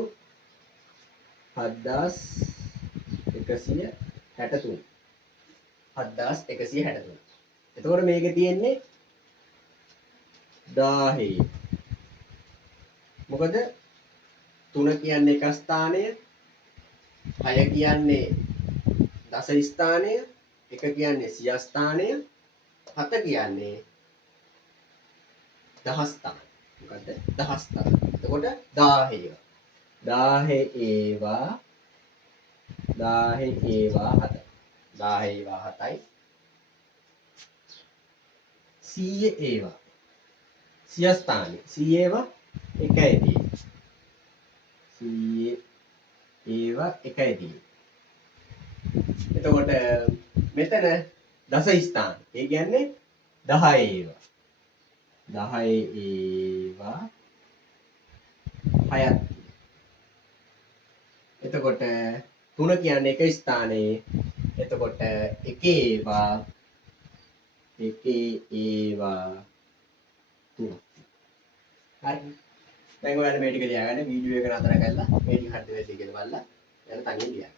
7163 7163 එතකොට මේකේ තියෙන්නේ 1000 මොකද 3 කියන්නේ එක ස්ථානය 6 කියන්නේ දස ස්ථානය 1 කියන්නේ සිය ස්ථානය 7 කියන්නේ දහස් ස්ථාන මොකද්ද දහස් ස්ථාන එතකොට 1000 10 ඒවා 10 ඒවා 7 10 ඒවා 7යි 100 ඒවා සිය ස්ථානේ 100 ඒවා එකයි තියෙන්නේ 100 ඒවා එකයි තියෙන්නේ එතකොට මෙතන දස ස්ථාන ඒ කියන්නේ 10 ඒවා 10 ඒවා 6ක් එතකොට 3 කියන්නේ එක ස්ථානයේ එතකොට එකේ ඒවා 3 හරි දැන් ඔයාලා මේ ටික ලියාගන්න වීඩියෝ එක නතර කරලා මේ ටික හරිද වෙයිද කියලා බලලා යන තනියෙන් ලියන්න.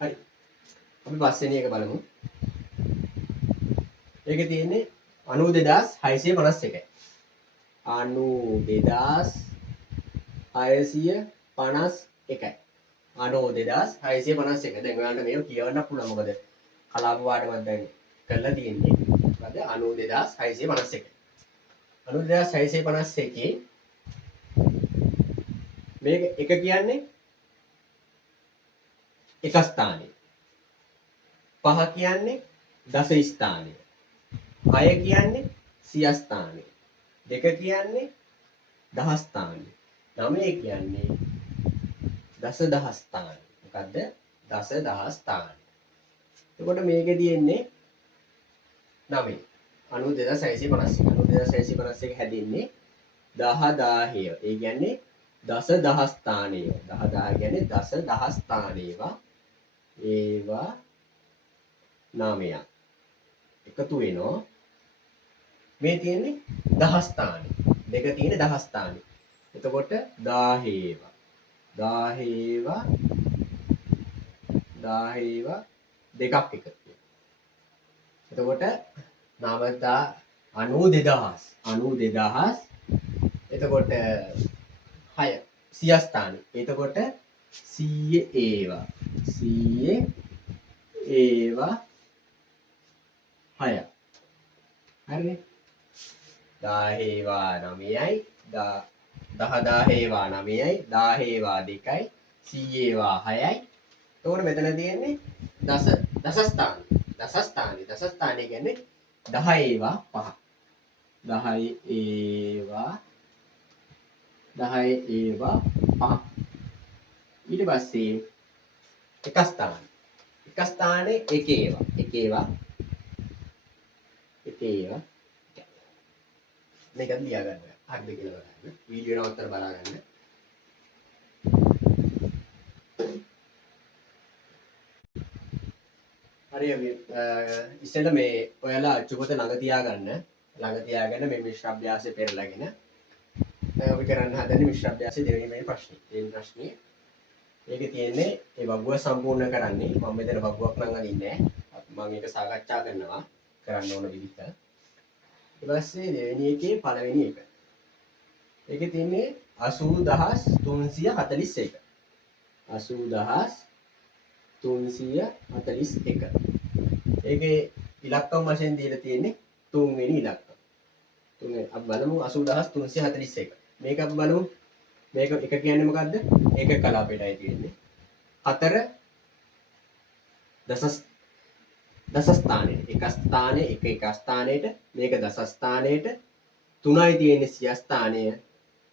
හරි. අපි පස්වෙනි එක බලමු. ඒකේ තියෙන්නේ 92651. 92651. 92651. දැන් ඔයාලට මේක කියවන්න පුළුවන් මොකද කලාප පාඩමක් දැන් කරලා තියෙන්නේ. මොකද 92651. 92651 මේක එක කියන්නේ එක ස්ථානයේ 5 කියන්නේ දස ස්ථානයේ 6 කියන්නේ සිය ස්ථානයේ 2 කියන්නේ දහස් ස්ථානයේ 9 කියන්නේ දසදහස් ස්ථානයේ මොකද්ද දසදහස් ස්ථානයේ එතකොට මේකේ තියෙන්නේ 9 92651 92651 හැදෙන්නේ 10000 ඒ කියන්නේ දසදහස් ස්ථානයේ 10000 කියන්නේ දසදහස් ස්ථානේවා ඒවා 9ක් එකතු වෙනවා මේ තියෙන්නේ දහස් ස්ථානේ දෙක තියෙන්නේ දහස් ස්ථානේ එතකොට 10 ඒවා 10 ඒවා 10 ඒවා දෙකක් එකතු එතකොට 92000 එතකොට 6 සිය ස්ථානේ එතකොට 100 ඒවා 6 හරිනේ 10 ඒවා 9යි 10000 ඒවා 9යි 10 ඒවා 2යි 100 ඒවා 6යි එතකොට මෙතන තියෙන්නේ දස ස්ථානේ කියන්නේ 10 ඒවා 5 10 ඒවා 5 ඊට පස්සේ එක ස්ථානේ එක ඒවා මේක ලියා ගන්න. හරිද කියලා බලන්න. වීඩියෝ නවත්තලා බලා ගන්න. හරි අපි ඉස්සෙල්ලා මේ ඔයාලා අච්චුපත ළඟ තියාගන්න. ළඟ තියාගෙන මේ මිශ්‍ර අභ්‍යාසය පෙරලාගෙන දැන් අපි කරන්න හදන්නේ මිශ්‍ර අභ්‍යාසයේ දෙවෙනි මේ ප්‍රශ්නේ. දෙවෙනි ප්‍රශ්නේ ඒකේ තියෙන්නේ ඒ වගුව සම්පූර්ණ කරන්නේ මම මෙතන වගුවක් නම් අදින්නේ නැහැ. මම ඒක සාකච්ඡා කරනවා කරන්න ඕන විදිහට. ඊට පස්සේ දෙවෙනි එකේ පළවෙනි එක. ඒකේ තියෙන්නේ 80341. 80341. ඒකේ ඉලක්කම් වශයෙන් දීලා තියෙන්නේ 3 වෙනි ඉලක්කම. 3 වෙනි අපි බලමු 80341. මේක අපි බලමු. මේක එක කියන්නේ මොකද්ද? ඒක කලාපයටයි තියෙන්නේ. 4 දස ස්ථානයේ එක ස්ථානයේ එක ස්ථානයේට මේක දස ස්ථානයේට 3යි තියෙන්නේ සිය ස්ථානය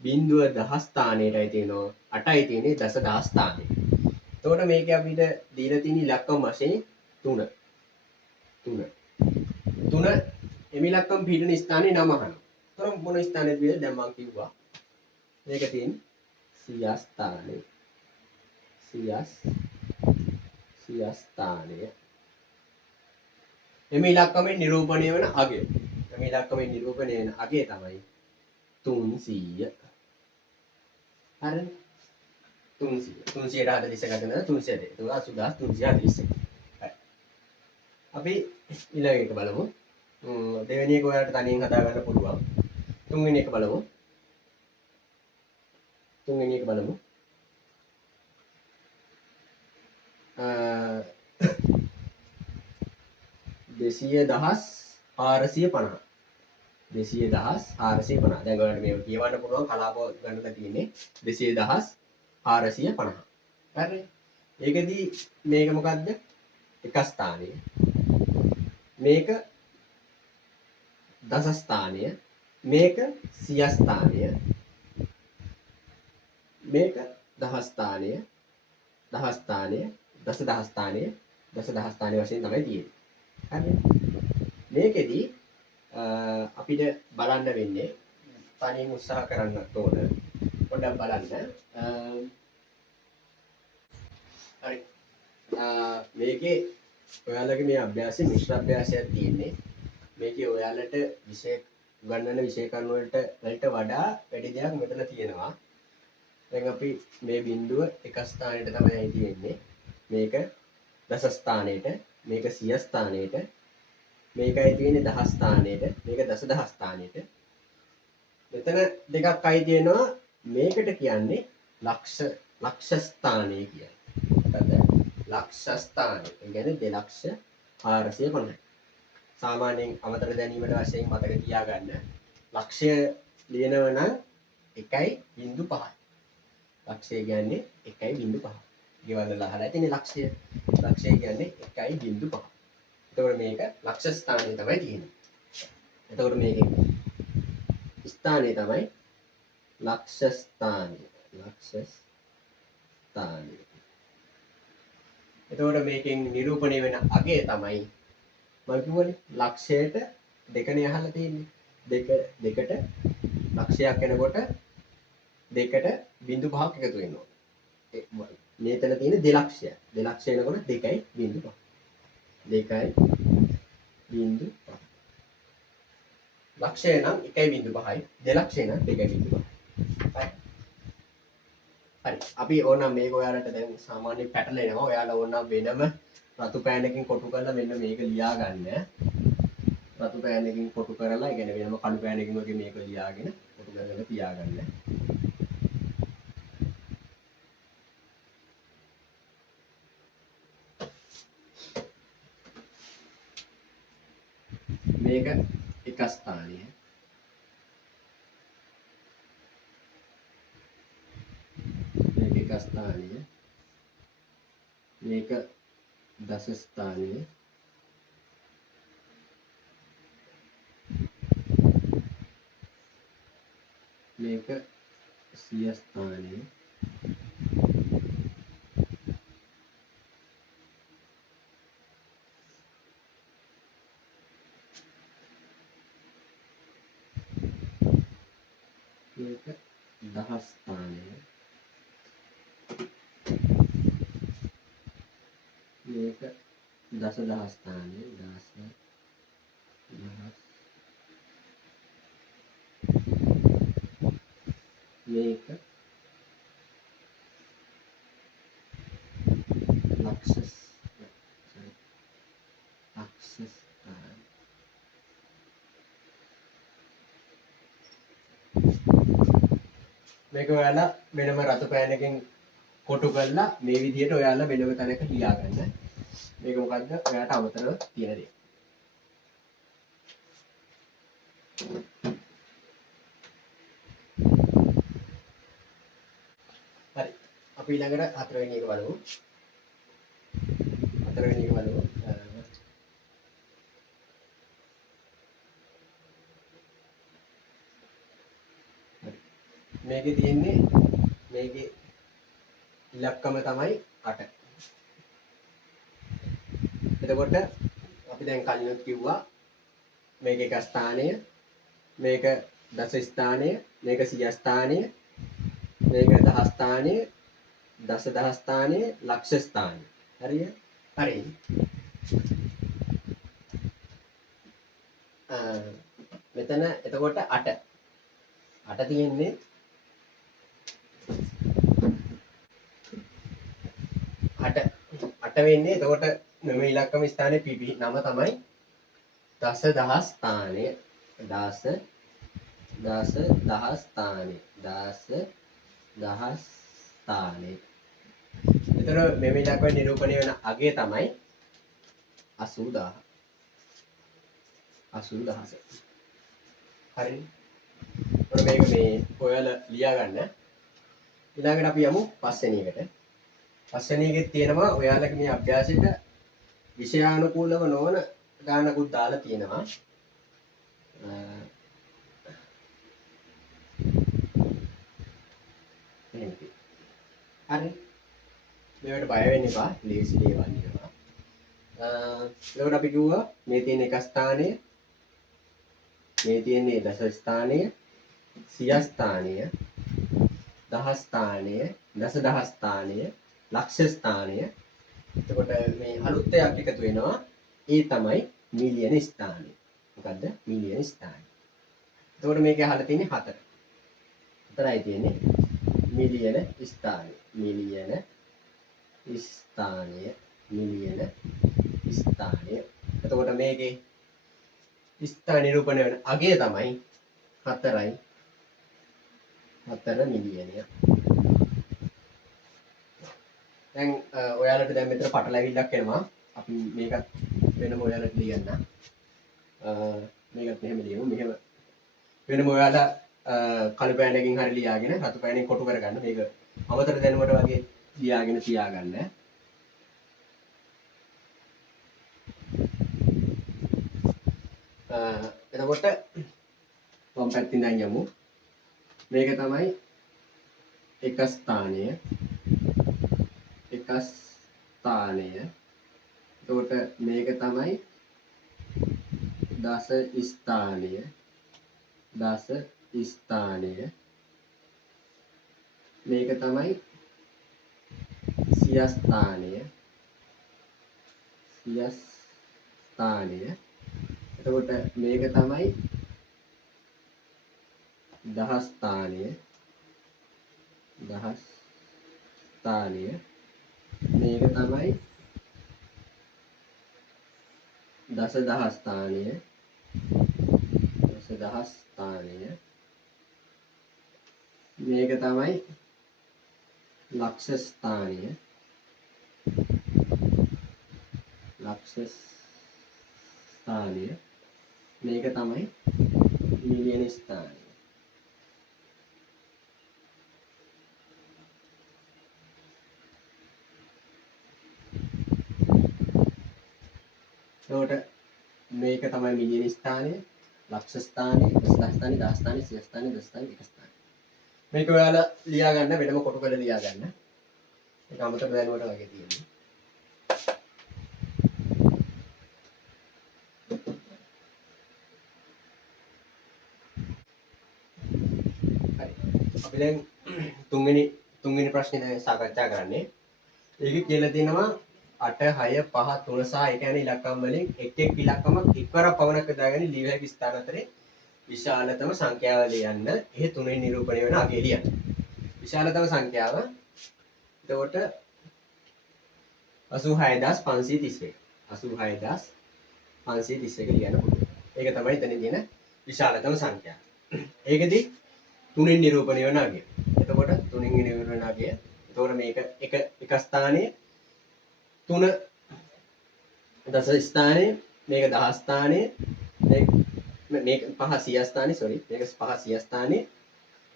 බිඳුව දහස් ස්ථානයටයි තියෙනවා 8යි තියෙන්නේ දසදහස් ස්ථානයේ. එතකොට මේක අපිට දීලා තියෙන ඉලක්කම් වශයෙන් 3 එමි ඉලක්කම් පිළින ස්ථානේ නම අහනවා. එතකොට මොන ස්ථානයේද කියලා දැන් මම කිව්වා. මේක තියෙන්නේ සිය ස්ථානයේ සිය ස්ථානය එමි ඉලක්කමෙන් නිරූපණය වන අගය. එමි ඉලක්කමෙන් නිරූපණය වෙන අගය තමයි 300. හරිනේ. 300 340 ගන්න 300. ඒක 80341. හරි. අපි ඊළඟ එක බලමු. දෙවෙනි එක ඔයාලට තනියෙන් හදා ගන්න පුළුවන්. තුන්වෙනි එක බලමු. තුන්වෙනි එක බලමු. 200,450. 200,450. දැන් ඔයාලට මේක කියවන්න පුළුවන් කලාප ගන්නලා තියෙන්නේ 200,450. හරි. ඒකෙදි මේක මොකද්ද? එක ස්ථානය. මේක දස ස්ථානය. මේක සිය ස්ථානය. මේක දහ ස්ථානය. දහ ස්ථානය. දස දහ ස්ථානය. දස දහ ස්ථානය වශයෙන් තමයි තියෙන්නේ. හරි. මේකෙදි අපිට බලන්න වෙන්නේ තනියෙන් උත්සාහ කරන්නත් ඕන. පොඩ්ඩක් බලන්න. හරි. මේකේ ඔයාලගේ මේ අභ්‍යාසයේ මිශ්‍ර අභ්‍යාසයක් තියෙන්නේ. මේකේ ඔයාලට විෂය ගණන විෂය කරුණු වලට වඩා වැඩි දෙයක් මෙතන තියෙනවා. දැන් අපි මේ බිඳුව එක ස්ථානයට තමයි තියෙන්නේ. මේක දස ස්ථානයට, මේක සිය ස්ථානයට, මේකයි තියෙන්නේ දහ ස්ථානයට, මේක දස දහ ස්ථානයට. මෙතන දෙකක් අයි තියෙනවා. මේකට කියන්නේ ලක්ෂ ස්ථානය කියලා. මොකද ලක්ෂ ස්ථානය. ඒ කියන්නේ 2,450,000. සාමාන්‍යයෙන් අමතර දැනීමට වශයෙන් මතක තියාගන්න. ලක්ෂය ලියනව නම් 1.5. ලක්ෂය කියන්නේ 1.5. ගෙවල් වල අහලා තියෙන ලක්ෂය. ලක්ෂය කියන්නේ 1.5. එතකොට මේක ලක්ෂ ස්ථානය තමයි තියෙන්නේ. එතකොට මේකේ ස්ථානය තමයි ලක්ෂ ස්ථානය. ලක්ෂ ස්ථානය. එතකොට මේකෙන් නිරූපණය වෙන අගය තමයි මම කියවනේ ලක්ෂයට දෙකනේ අහලා තියෙන්නේ. දෙකට ලක්ෂයක් එනකොට දෙකට 0.5ක් එකතු වෙනවා. මේතන තියෙන 2 ලක්ෂය. 2 ලක්ෂය එනකොට 2.5. 2.5. ලක්ෂය නම් 1.5යි. 2 ලක්ෂය නම් 2.5. හරි. අපි ඕනම් මේක ඔයාලට දැන් සාමාන්‍ය පැටලෙනවා. ඔයාලා ඕනම් වෙනම රතු පෑනකින් කොටු කරලා මෙන්න මේක ලියා ගන්න. රතු පෑනකින් කොටු කරලා, ඒ කියන්නේ වෙනම කළු පෑනකින් වගේ මේක ලියාගෙන කොටු කරගෙන තියාගන්න. මේක එක ස්ථානය. මේක එක ස්ථානය. මේක දස ස්ථානය. මේක සිය ස්ථානය. මේක දහ ස්ථානය. මේක දස දහ ස්ථානය. මේක ලක්ෂ ස්ථාන. මේක ඔයාලා වෙනම රතු පෑනකින් කොටු කරලා මේ විදිහට ඔයාලා වෙනම තැනක ලියා ගන්න. මේක මොකද්ද? ඔයාලට අමතරව තියෙන දේ. හරි. අපි ඊළඟට හතරවෙනි එක බලමු. හතරවෙනි එක බලමු. මේකේ තියෙන්නේ මේකේ ඉලක්කම තමයි 8. එතකොට අපි දැන් කලිනුත් කිව්වා මේක එක ස්ථානය, මේක දස ස්ථානය, මේක සිය ස්ථානය, මේක දහ ස්ථානය, දස දහ ස්ථානය, ලක්ෂ ස්ථානය. හරිය? හරි. මෙතන එතකොට 8. 8 තියෙන්නේ 8 වෙන්නේ. එතකොට මෙම ඉලක්කම ස්ථානයේ පිපි නම තමයි දසදහස් ස්ථානය. දස දහස් ස්ථානය. දහස් ස්ථානය. එතන මෙම ඉලක්කම නිරූපණය වෙන අගය තමයි 80000. 80000. හරිනේ. ඔන්න මේක මේ ඔයාලා ලියා ගන්න. ඊළඟට අපි යමු පස්වෙනි එකට. පස්වෙනි එකේ තියෙනවා ඔයාලගේ මේ අභ්‍යාසයට විෂයානුකූලව නොවන ගානකුත් දාලා තියෙනවා. හරි. මේකට බය වෙන්න එපා. ලේසි දේවල් නෙවෙයි. ඒකට අපි කිව්වා මේ තියෙන එක ස්ථානය, මේ තියෙන්නේ දස ස්ථානය, සිය ස්ථානය, දහස් ස්ථානය, දසදහස් ස්ථානය, ලක්ෂ ස්ථානය. එතකොට මේ අලුත් එකක් එකතු වෙනවා. ඒ තමයි මිලියන ස්ථානය. මොකද්ද? මිලියන ස්ථානය. එතකොට මේකේ අහලා තියෙන්නේ 4. 4යි තියෙන්නේ. මිලියන ස්ථානය. මිලියන ස්ථානය. මිලියන ස්ථානය. එතකොට මේකේ ස්ථාන නිරූපණය වෙන අගය තමයි 4යි. 4 මිලියනය. දැන් ඔයාලට දැන් මෙතන පටලැවිල්ලක් එනවා. අපි මේකත් වෙනම ඔයාලට ලියන්න. මේකත් මෙහෙම ලියමු. මෙහෙම වෙනම ඔයාලා කළු පෑනකින් හරි ලියාගෙන රතු පෑනෙන් කොටු කරගන්න. මේක අමතර දැනුමට වගේ ලියාගෙන තියාගන්න. එතකොට වම් පැත්තෙන් දැන් යමු. මේක තමයි එක ස්ථානය. එක ස්ථානය. එතකොට මේක තමයි දස ස්ථානය. දස ස්ථානය. මේක තමයි සිය ස්ථානය. සිය ස්ථානය. එතකොට මේක තමයි දහස් ස්ථානය. දහස් ස්ථානය. මේක තමයි දසදහස් ස්ථානය. දසදහස් ස්ථානය. මේක තමයි ලක්ෂ ස්ථානය. ලක්ෂ ස්ථානය. මේක තමයි මිලියන ස්ථානය. එතකොට මේක තමයි මිලියන ස්ථානය, ලක්ෂ ස්ථානය, දසදහස් ස්ථානය, දහස් ස්ථානය, සිය ස්ථානය, දස ස්ථානය, එක ස්ථානය. මේක ඔයාලා ලියා ගන්න වෙනම කොටු කරලා ලියා ගන්න. ඒක අමතක දැනුමට වගේ තියෙන්නේ. හරි. අපි දැන් තුන්වෙනි ප්‍රශ්නේ දැන් සාකච්ඡා කරන්නේ. ඒකේ කියලා තියෙනවා 8 6 5 3 සහ ඒ කියන්නේ ඉලක්කම් වලින් එක් ඉලක්කමක් එක්වරක් පවණක් යොදාගෙන ලිය හැකි ස්ථාන අතරේ විශාලතම සංඛ්‍යාව ලියන්න. එහි තුනෙන් නිරූපණය වෙන අගය ලියන්න. විශාලතම සංඛ්‍යාව එතකොට 86531. 86531 ලියන්න පුළුවන්. ඒක තමයි එතන තියෙන විශාලතම සංඛ්‍යාව. ඒකෙදි තුනෙන් නිරූපණය වෙන අගය. එතකොට තුනෙන් නිරූපණය වෙන අගය. එතකොට මේක එක ස්ථානයේ 3 දස ස්ථානයේ, මේක දහස් ස්ථානයේ, මේක 5 සිය ස්ථානයේ, මේක 5 සිය ස්ථානයේ,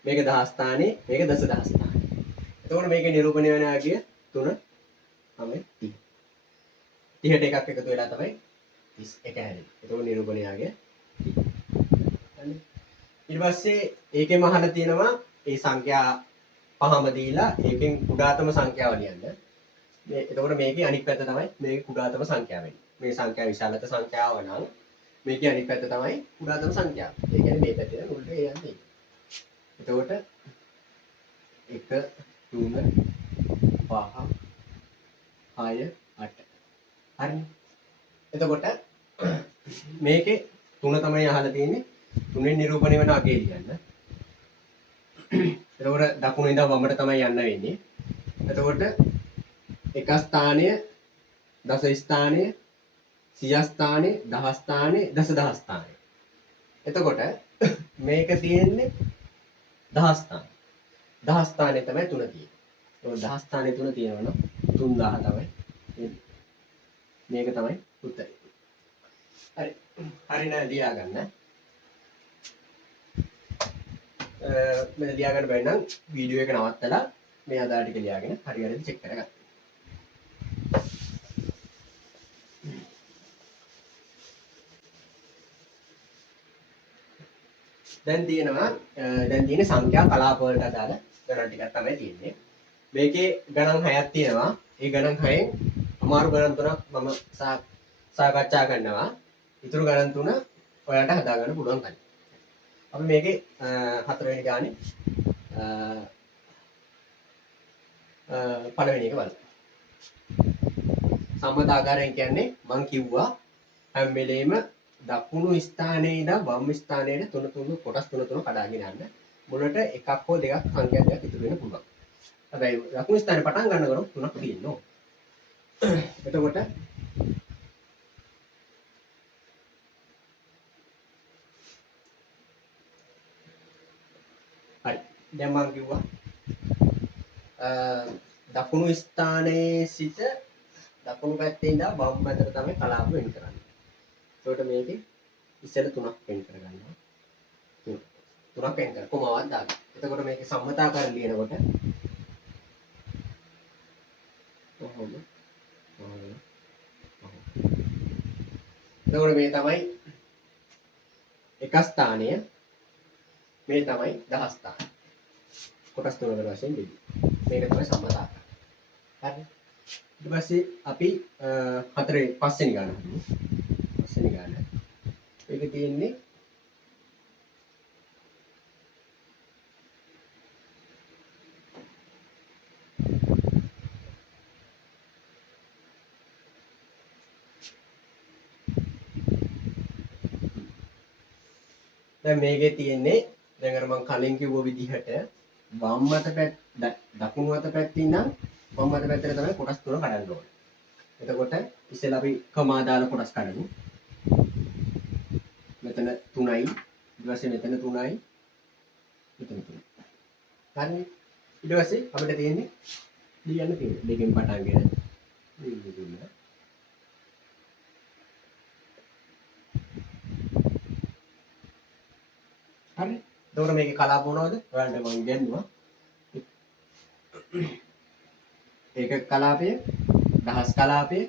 මේක දහස් ස්ථානයේ, මේක දසදහස් ස්ථානයේ. එතකොට මේකේ නිරූපණය වෙන අගය 3 තමයි 30. 30ට එකක් එකතු වෙලා තමයි 31 හැදෙන්නේ. එතකොට නිරූපණය අගය 30. ඊට පස්සේ ඒකෙම අහලා තියෙනවා මේ සංඛ්‍යා පහම දීලා ඒකෙන් කුඩාතම සංඛ්‍යාව ලියන්න. එතකොට මේකේ අනිත් පැත්ත තමයි මේකේ කුඩාතම සංඛ්‍යාව වෙන්නේ. මේ සංඛ්‍යා විශාලත සංඛ්‍යාව නම් මේකේ අනිත් පැත්ත තමයි කුඩාතම සංඛ්‍යාව. ඒ කියන්නේ මේ පැත්තේ මුල්ට යන්නේ. එතකොට 1 3 5 6 8. හරිනේ. එතකොට මේකේ 3 තමයි අහලා තියෙන්නේ. 3ෙන් නිරූපණය වෙන අගය ලියන්න. එතකොට දකුණු ඉඳන් වමට තමයි යන්න වෙන්නේ. එතකොට එක ස්ථානය, දස ස්ථානය, සිය ස්ථානය, දහ ස්ථානය, දසදහස් ස්ථානය. එතකොට මේක තියෙන්නේ දහස් ස්ථාන. දහස් ස්ථානේ තමයි 3 තියෙන්නේ. ඒක දහස් ස්ථානේ 3 තියෙනවා නම් 3000 තමයි එන්නේ. මේක තමයි උත්තරේ. හරි. හරි නෑ ලියා ගන්න. මෙතන ලියා ගන්න බැරි නම් වීඩියෝ එක නවත්තලා මේ අදාළ ටික ලියාගෙන හරි හරියට චෙක් කරගන්න. දැන් තියෙන්නේ සංඛ්‍යා කලාප වලට අදාළ ගණන් ටිකක් තමයි තියෙන්නේ. මේකේ ගණන් 6ක් තියෙනවා. ඒ ගණන් 6න් අමාරු ගණන් 3ක් මම සාකච්ඡා කරනවා. ඊටු ගණන් 3 ඔයාලට හදා ගන්න පුළුවන් කලින්. අපි මේකේ 4 වෙනි ගානේ පළවෙනි එක බලමු. සම්මත ආකාරයෙන් කියන්නේ මම කිව්වා හැම වෙලේම දකුණු ස්ථානයේ ඉඳන් වම් ස්ථානයට කොටස් තුන කඩාගෙන යන්න. මුලට එකක් හෝ දෙකක් සංඛ්‍යා දෙකක් ඉතුරු වෙන්න පුළුවන්. හැබැයි දකුණු ස්ථානේ පටන් ගන්නකොට තුනක් තියෙනවා. එතකොට හරි. දැන් මම කිව්වා දකුණු ස්ථානයේ සිට දකුණු පැත්තේ ඉඳන් වම් පැත්තට තමයි කලාප වෙන් කරන්නේ. ඒකට මේකේ ඉස්සෙල්ල තුනක් වෙන් කරගන්නවා. තුනක් වෙන් කර කොමාවක් දාගන්න. එතකොට මේකේ සම්මතාකාරය ලියනකොට කොහොම එතකොට මේ තමයි එක ස්ථානය, මේ තමයි දහස් ස්ථානය. කොටස් තුනකට වශයෙන් බෙදී. මේක තමයි සම්මතාකාරය. හරි. ඊට පස්සේ අපි පස්වෙනි ගාන හදමු. පස්වෙනි ගාන. ඒක තියෙන්නේ දැන් මේකේ තියෙන්නේ දැන් අර මම කලින් කිව්ව විදිහට වම් අත දකුණු අත පැත්තේ ඉඳන් වම් අත පැත්තට තමයි කොටස් තුන කඩන්න ඕනේ. එතකොට ඉස්සෙල්ලා අපි කමා දාලා කොටස් කඩමු. මෙතන 3යි, ඊට පස්සේ මෙතන 3යි, මෙතන 3යි. හරිනේ. ඊට පස්සේ අපිට තියෙන්නේ ලියන්න තියෙන්නේ දෙකෙන් පටන් ගෙන ලියන්න. හරි. එතකොට මේකේ කලාප මොනවද? ඔයාලට මම ඉගෙනුවා. ඒක කලාපය, දහස් කලාපය,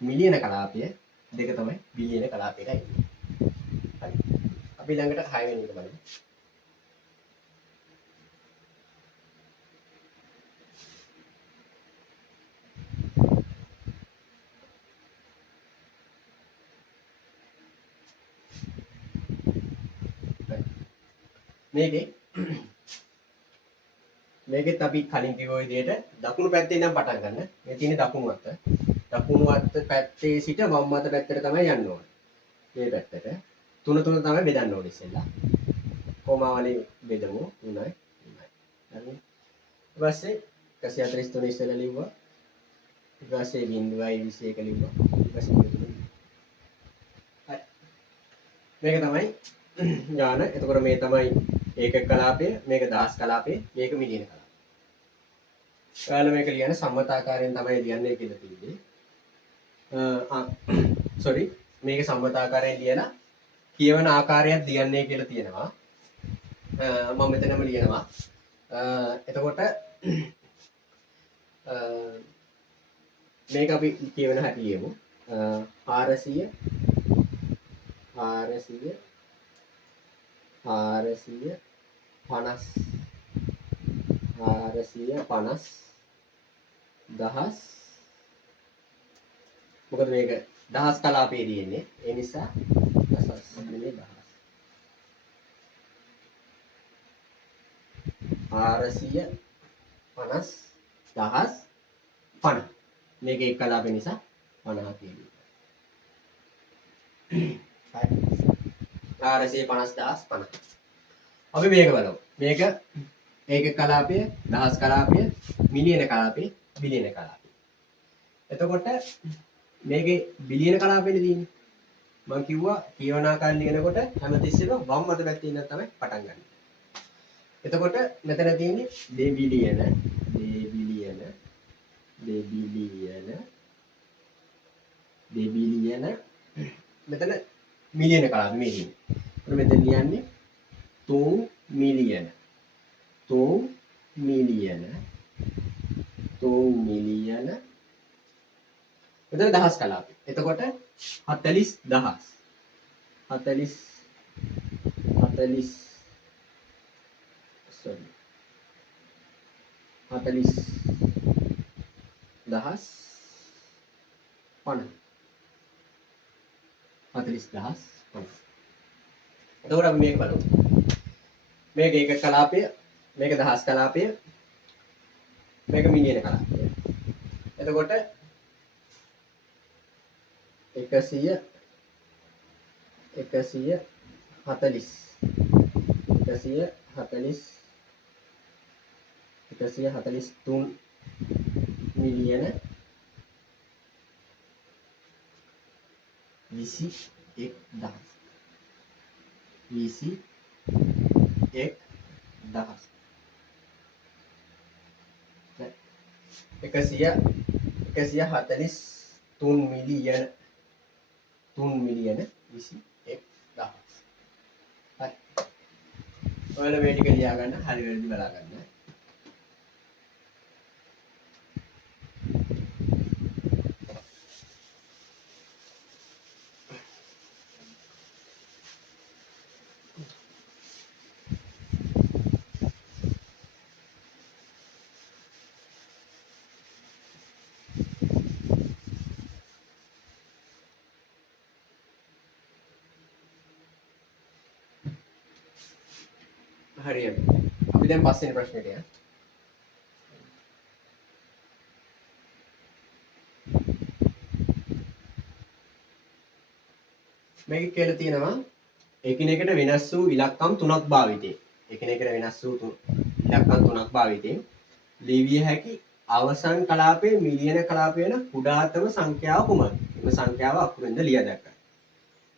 මිලියන කලාපය දෙක තමයි බිලියන කලාපයට එන්නේ. හරි. අපි ළඟට 6 වෙනි එක බලමු. මේකෙත් අපි කලින් කිව්ව විදිහට දකුණු පැත්තේ ඉඳන් පටන් ගන්න. මේ තියෙන්නේ දකුණු අත. දකුණු අත පැත්තේ සිට වම් අත පැත්තට තමයි යන්න ඕනේ. මේ පැත්තට. තුන තමයි බෙදන්න ඕනේ ඉස්සෙල්ලා. කොමාවලින් බෙදමු 3යි 3යි. හරි. ඊට පස්සේ 143 ඉස්සෙල්ලා ලිව්වා. ඊට පස්සේ 0.21 ලිව්වා. ඊට පස්සේ 3. හරි. මේක තමයි ඥාන. එතකොට මේ තමයි ඒකක කලාපය, මේක දහස් කලාපය, මේක මිලියන කලාපය. ඔයාලා මේක ලියන්න සම්මතාකාරයෙන් තමයි ලියන්නේ කියලා තියෙන්නේ. sorry මේක සම්මතාකාරයෙන් ලියලා කියවන ආකාරයක් ලියන්නේ කියලා තියෙනවා. මම මෙතනම ලියනවා. එතකොට මේක අපි කියවන හැටි ලියමු. 400 දහස් මොකද මේක දහස් කලාපයේ තියෙන්නේ ඒ නිසා දහස් නෙමෙයි දහස් 450 දහස් 50 මේක එක් කලාපය නිසා 50 තියෙනවා. හරි 450 දහස් 50 අපි මේක බලමු. මේක ඒකක කලාපය, දහස් කලාපය, මිලියන කලාපය, බිලියන කලාපය. එතකොට මේකේ බිලියන කලාපෙනේ තියෙන්නේ. මම කිව්වා කියවන ආකාරය ලියනකොට හැමතිස්සෙම වම් අත පැත්තේ ඉඳන් තමයි පටන් ගන්න. එතකොට මෙතන තියෙන්නේ දෙබිලියන, දෙබිලියන, දෙබිලියන, දෙබිලියන. මෙතන මිලියන කලාප මේ තියෙන්නේ. එතකොට මෙතන ලියන්නේ 3 මිලියන, 3 මිලියන, 3 මිලියන. මෙතන දහස් කලාපය. එතකොට 40000. 40 sorry 40 දහස් 50. 40 දහස් 50. එතකොට අපි මේක බලමු. මේක ඒකක කලාපය, මේක දහස් කලාපය, මේක මිලියන කලාපය. එතකොට 140 143 මිලියන 21000 143 මිලියන 3 මිලියන 21000. හරි. ඔයාලා මේ ටික ලියා ගන්න, හරි වැරදි බලා ගන්න. හරියට. අපි දැන් පස්වෙනි ප්‍රශ්නෙට යමු. මේක කියලා තියෙනවා එකිනෙකට වෙනස් වූ ඉලක්කම් තුනක් භාවිතයෙන්. එකිනෙකට වෙනස් වූ ඉලක්කම් තුනක් භාවිතයෙන් ලිවිය හැකි අවසන් කලාපයේ මිලියන කලාපය වෙන කුඩාතම සංඛ්‍යාව කුමක්ද? මේ සංඛ්‍යාව අකුරෙන්ද ලියා දක්වන්න.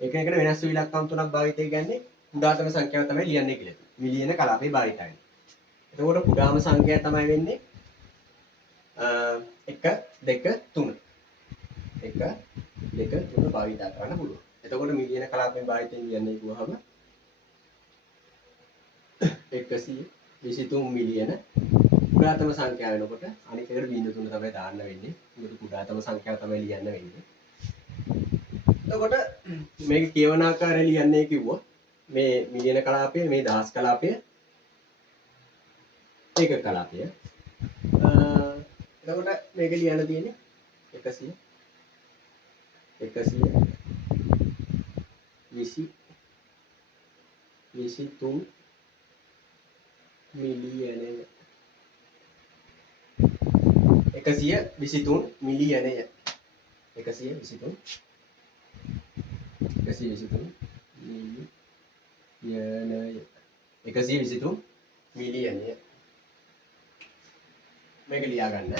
එකිනෙකට වෙනස් වූ ඉලක්කම් තුනක් භාවිතය කියන්නේ කුඩාතම සංඛ්‍යාව තමයි ලියන්නේ කියලා. මිලියන කලාපේ භාවිතයි. එතකොට කුඩාම සංඛ්‍යාව තමයි වෙන්නේ 1 2 3. 1 2 3 භාවිත කරන්න පුළුවන්. එතකොට මිලියන කලාපෙන් භාවිතයෙන් ලියන්නේ කිව්වහම 123 මිලියන කුඩාතම සංඛ්‍යාව වෙනකොට අනිත් එකට බිංදු 3 තමයි දාන්න වෙන්නේ. මොකද කුඩාතම සංඛ්‍යාව තමයි ලියන්න වෙන්නේ. එතකොට මේක කියවන ආකාරය ලියන්නේ කිව්වා මේ මිලියන කලාපය, මේ දහස් කලාපය, ඒකක කලාපය. එතකොට මේක ලියන්න තියෙන්නේ 100 123 මිලියනය. 123 මිලියනය. 123 මිලියනය. 123 මිලියනය. මේක ලියා ගන්න.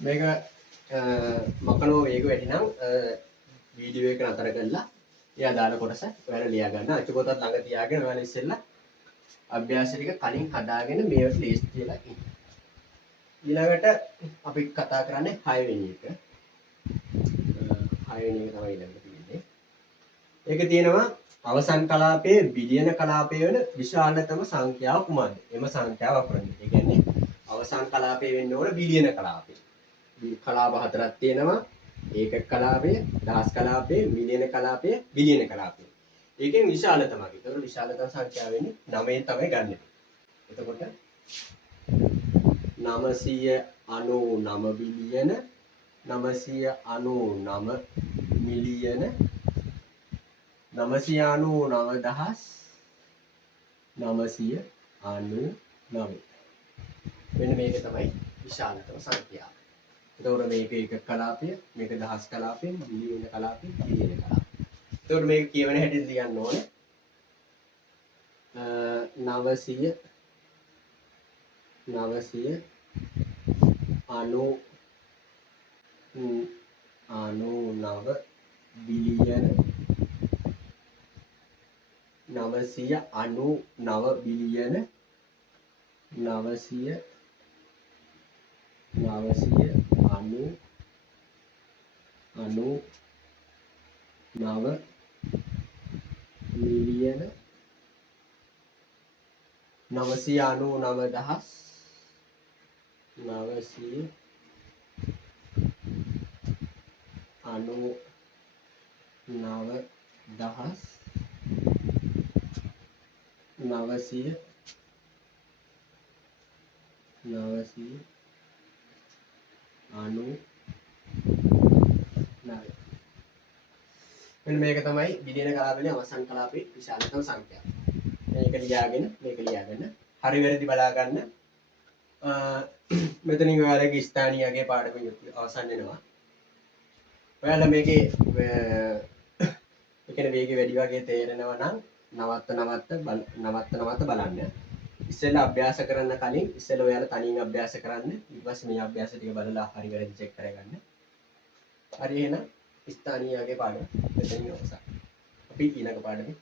මේක මකනෝ වේග වැඩි නම් වීඩියෝ එක නතර කරලා ඒ අදාළ කොටස ඔයාලා ලියා ගන්න. අච්චු පොතත් ළඟ තියාගෙන ඔයාලා ඉස්සෙල්ලා අභ්‍යාස ටික කලින් හදාගෙන මේවට ලේස්ට් කියලා ඉන්න. ඊළඟට අපි කතා කරන්නේ 6 වෙනි එක. 6 වෙනි එක තමයි ඊළඟට තියෙන්නේ. ඒක තියෙනවා අවසන් කලාපයේ බිලියන කලාපය වෙන විශාලතම සංඛ්‍යාව කුමක්ද? එම සංඛ්‍යාව අකුරන්නේ. ඒ කියන්නේ අවසන් කලාපය වෙන්න ඕන බිලියන කලාපය. කලාප හතරක් තියෙනවා. ඒකක කලාපය, දහස් කලාපය, මිලියන කලාපය, බිලියන කලාපය. ඒකෙන් විශාලතම. ඒතකොට විශාලතම සංඛ්‍යාව වෙන්නේ 9 තමයි ගන්න. එතකොට 999 බිලියන, 999 මිලියන, 999,999. මෙන්න මේක තමයි විශාලතම සංඛ්‍යාව. එතකොට මේක ඒකක කලාපය, මේක දහස් කලාපය, මිලියන කලාපය, බිලියන කලාපය. එතකොට මේක කියවන හැටියට ලියන්න ඕනේ 900 99 බිලියන 999 බිලියන 999 මිලියන 999 මෙන්න මේක තමයි බිලියන කලාපයේ අවසන් කලාපයේ විශාලතම සංඛ්‍යාව. මේක ලියාගෙන හරි වැරදි බලා ගන්න. මෙතනින් ඔයාලගේ ස්ථානීයගේ පාඩම අවසන් වෙනවා. ඔයාලා මේකේ ඒකේ වේගය වැඩි වගේ තේරෙනවා නම් නවත්ත බලන්න. ඉස්සෙල්ලා අභ්‍යාස කරන්න කලින් ඉස්සෙල්ලා ඔයාලා තනියෙන් අභ්‍යාස කරන්න. ඊට පස්සේ මේ අභ්‍යාස ටික බලලා හරි වැරදි චෙක් කරගන්න. හරි එහෙනම් ස්ථානීයගේ පාඩම මෙතනින් අවසන්. අපි ඊළඟ පාඩමේ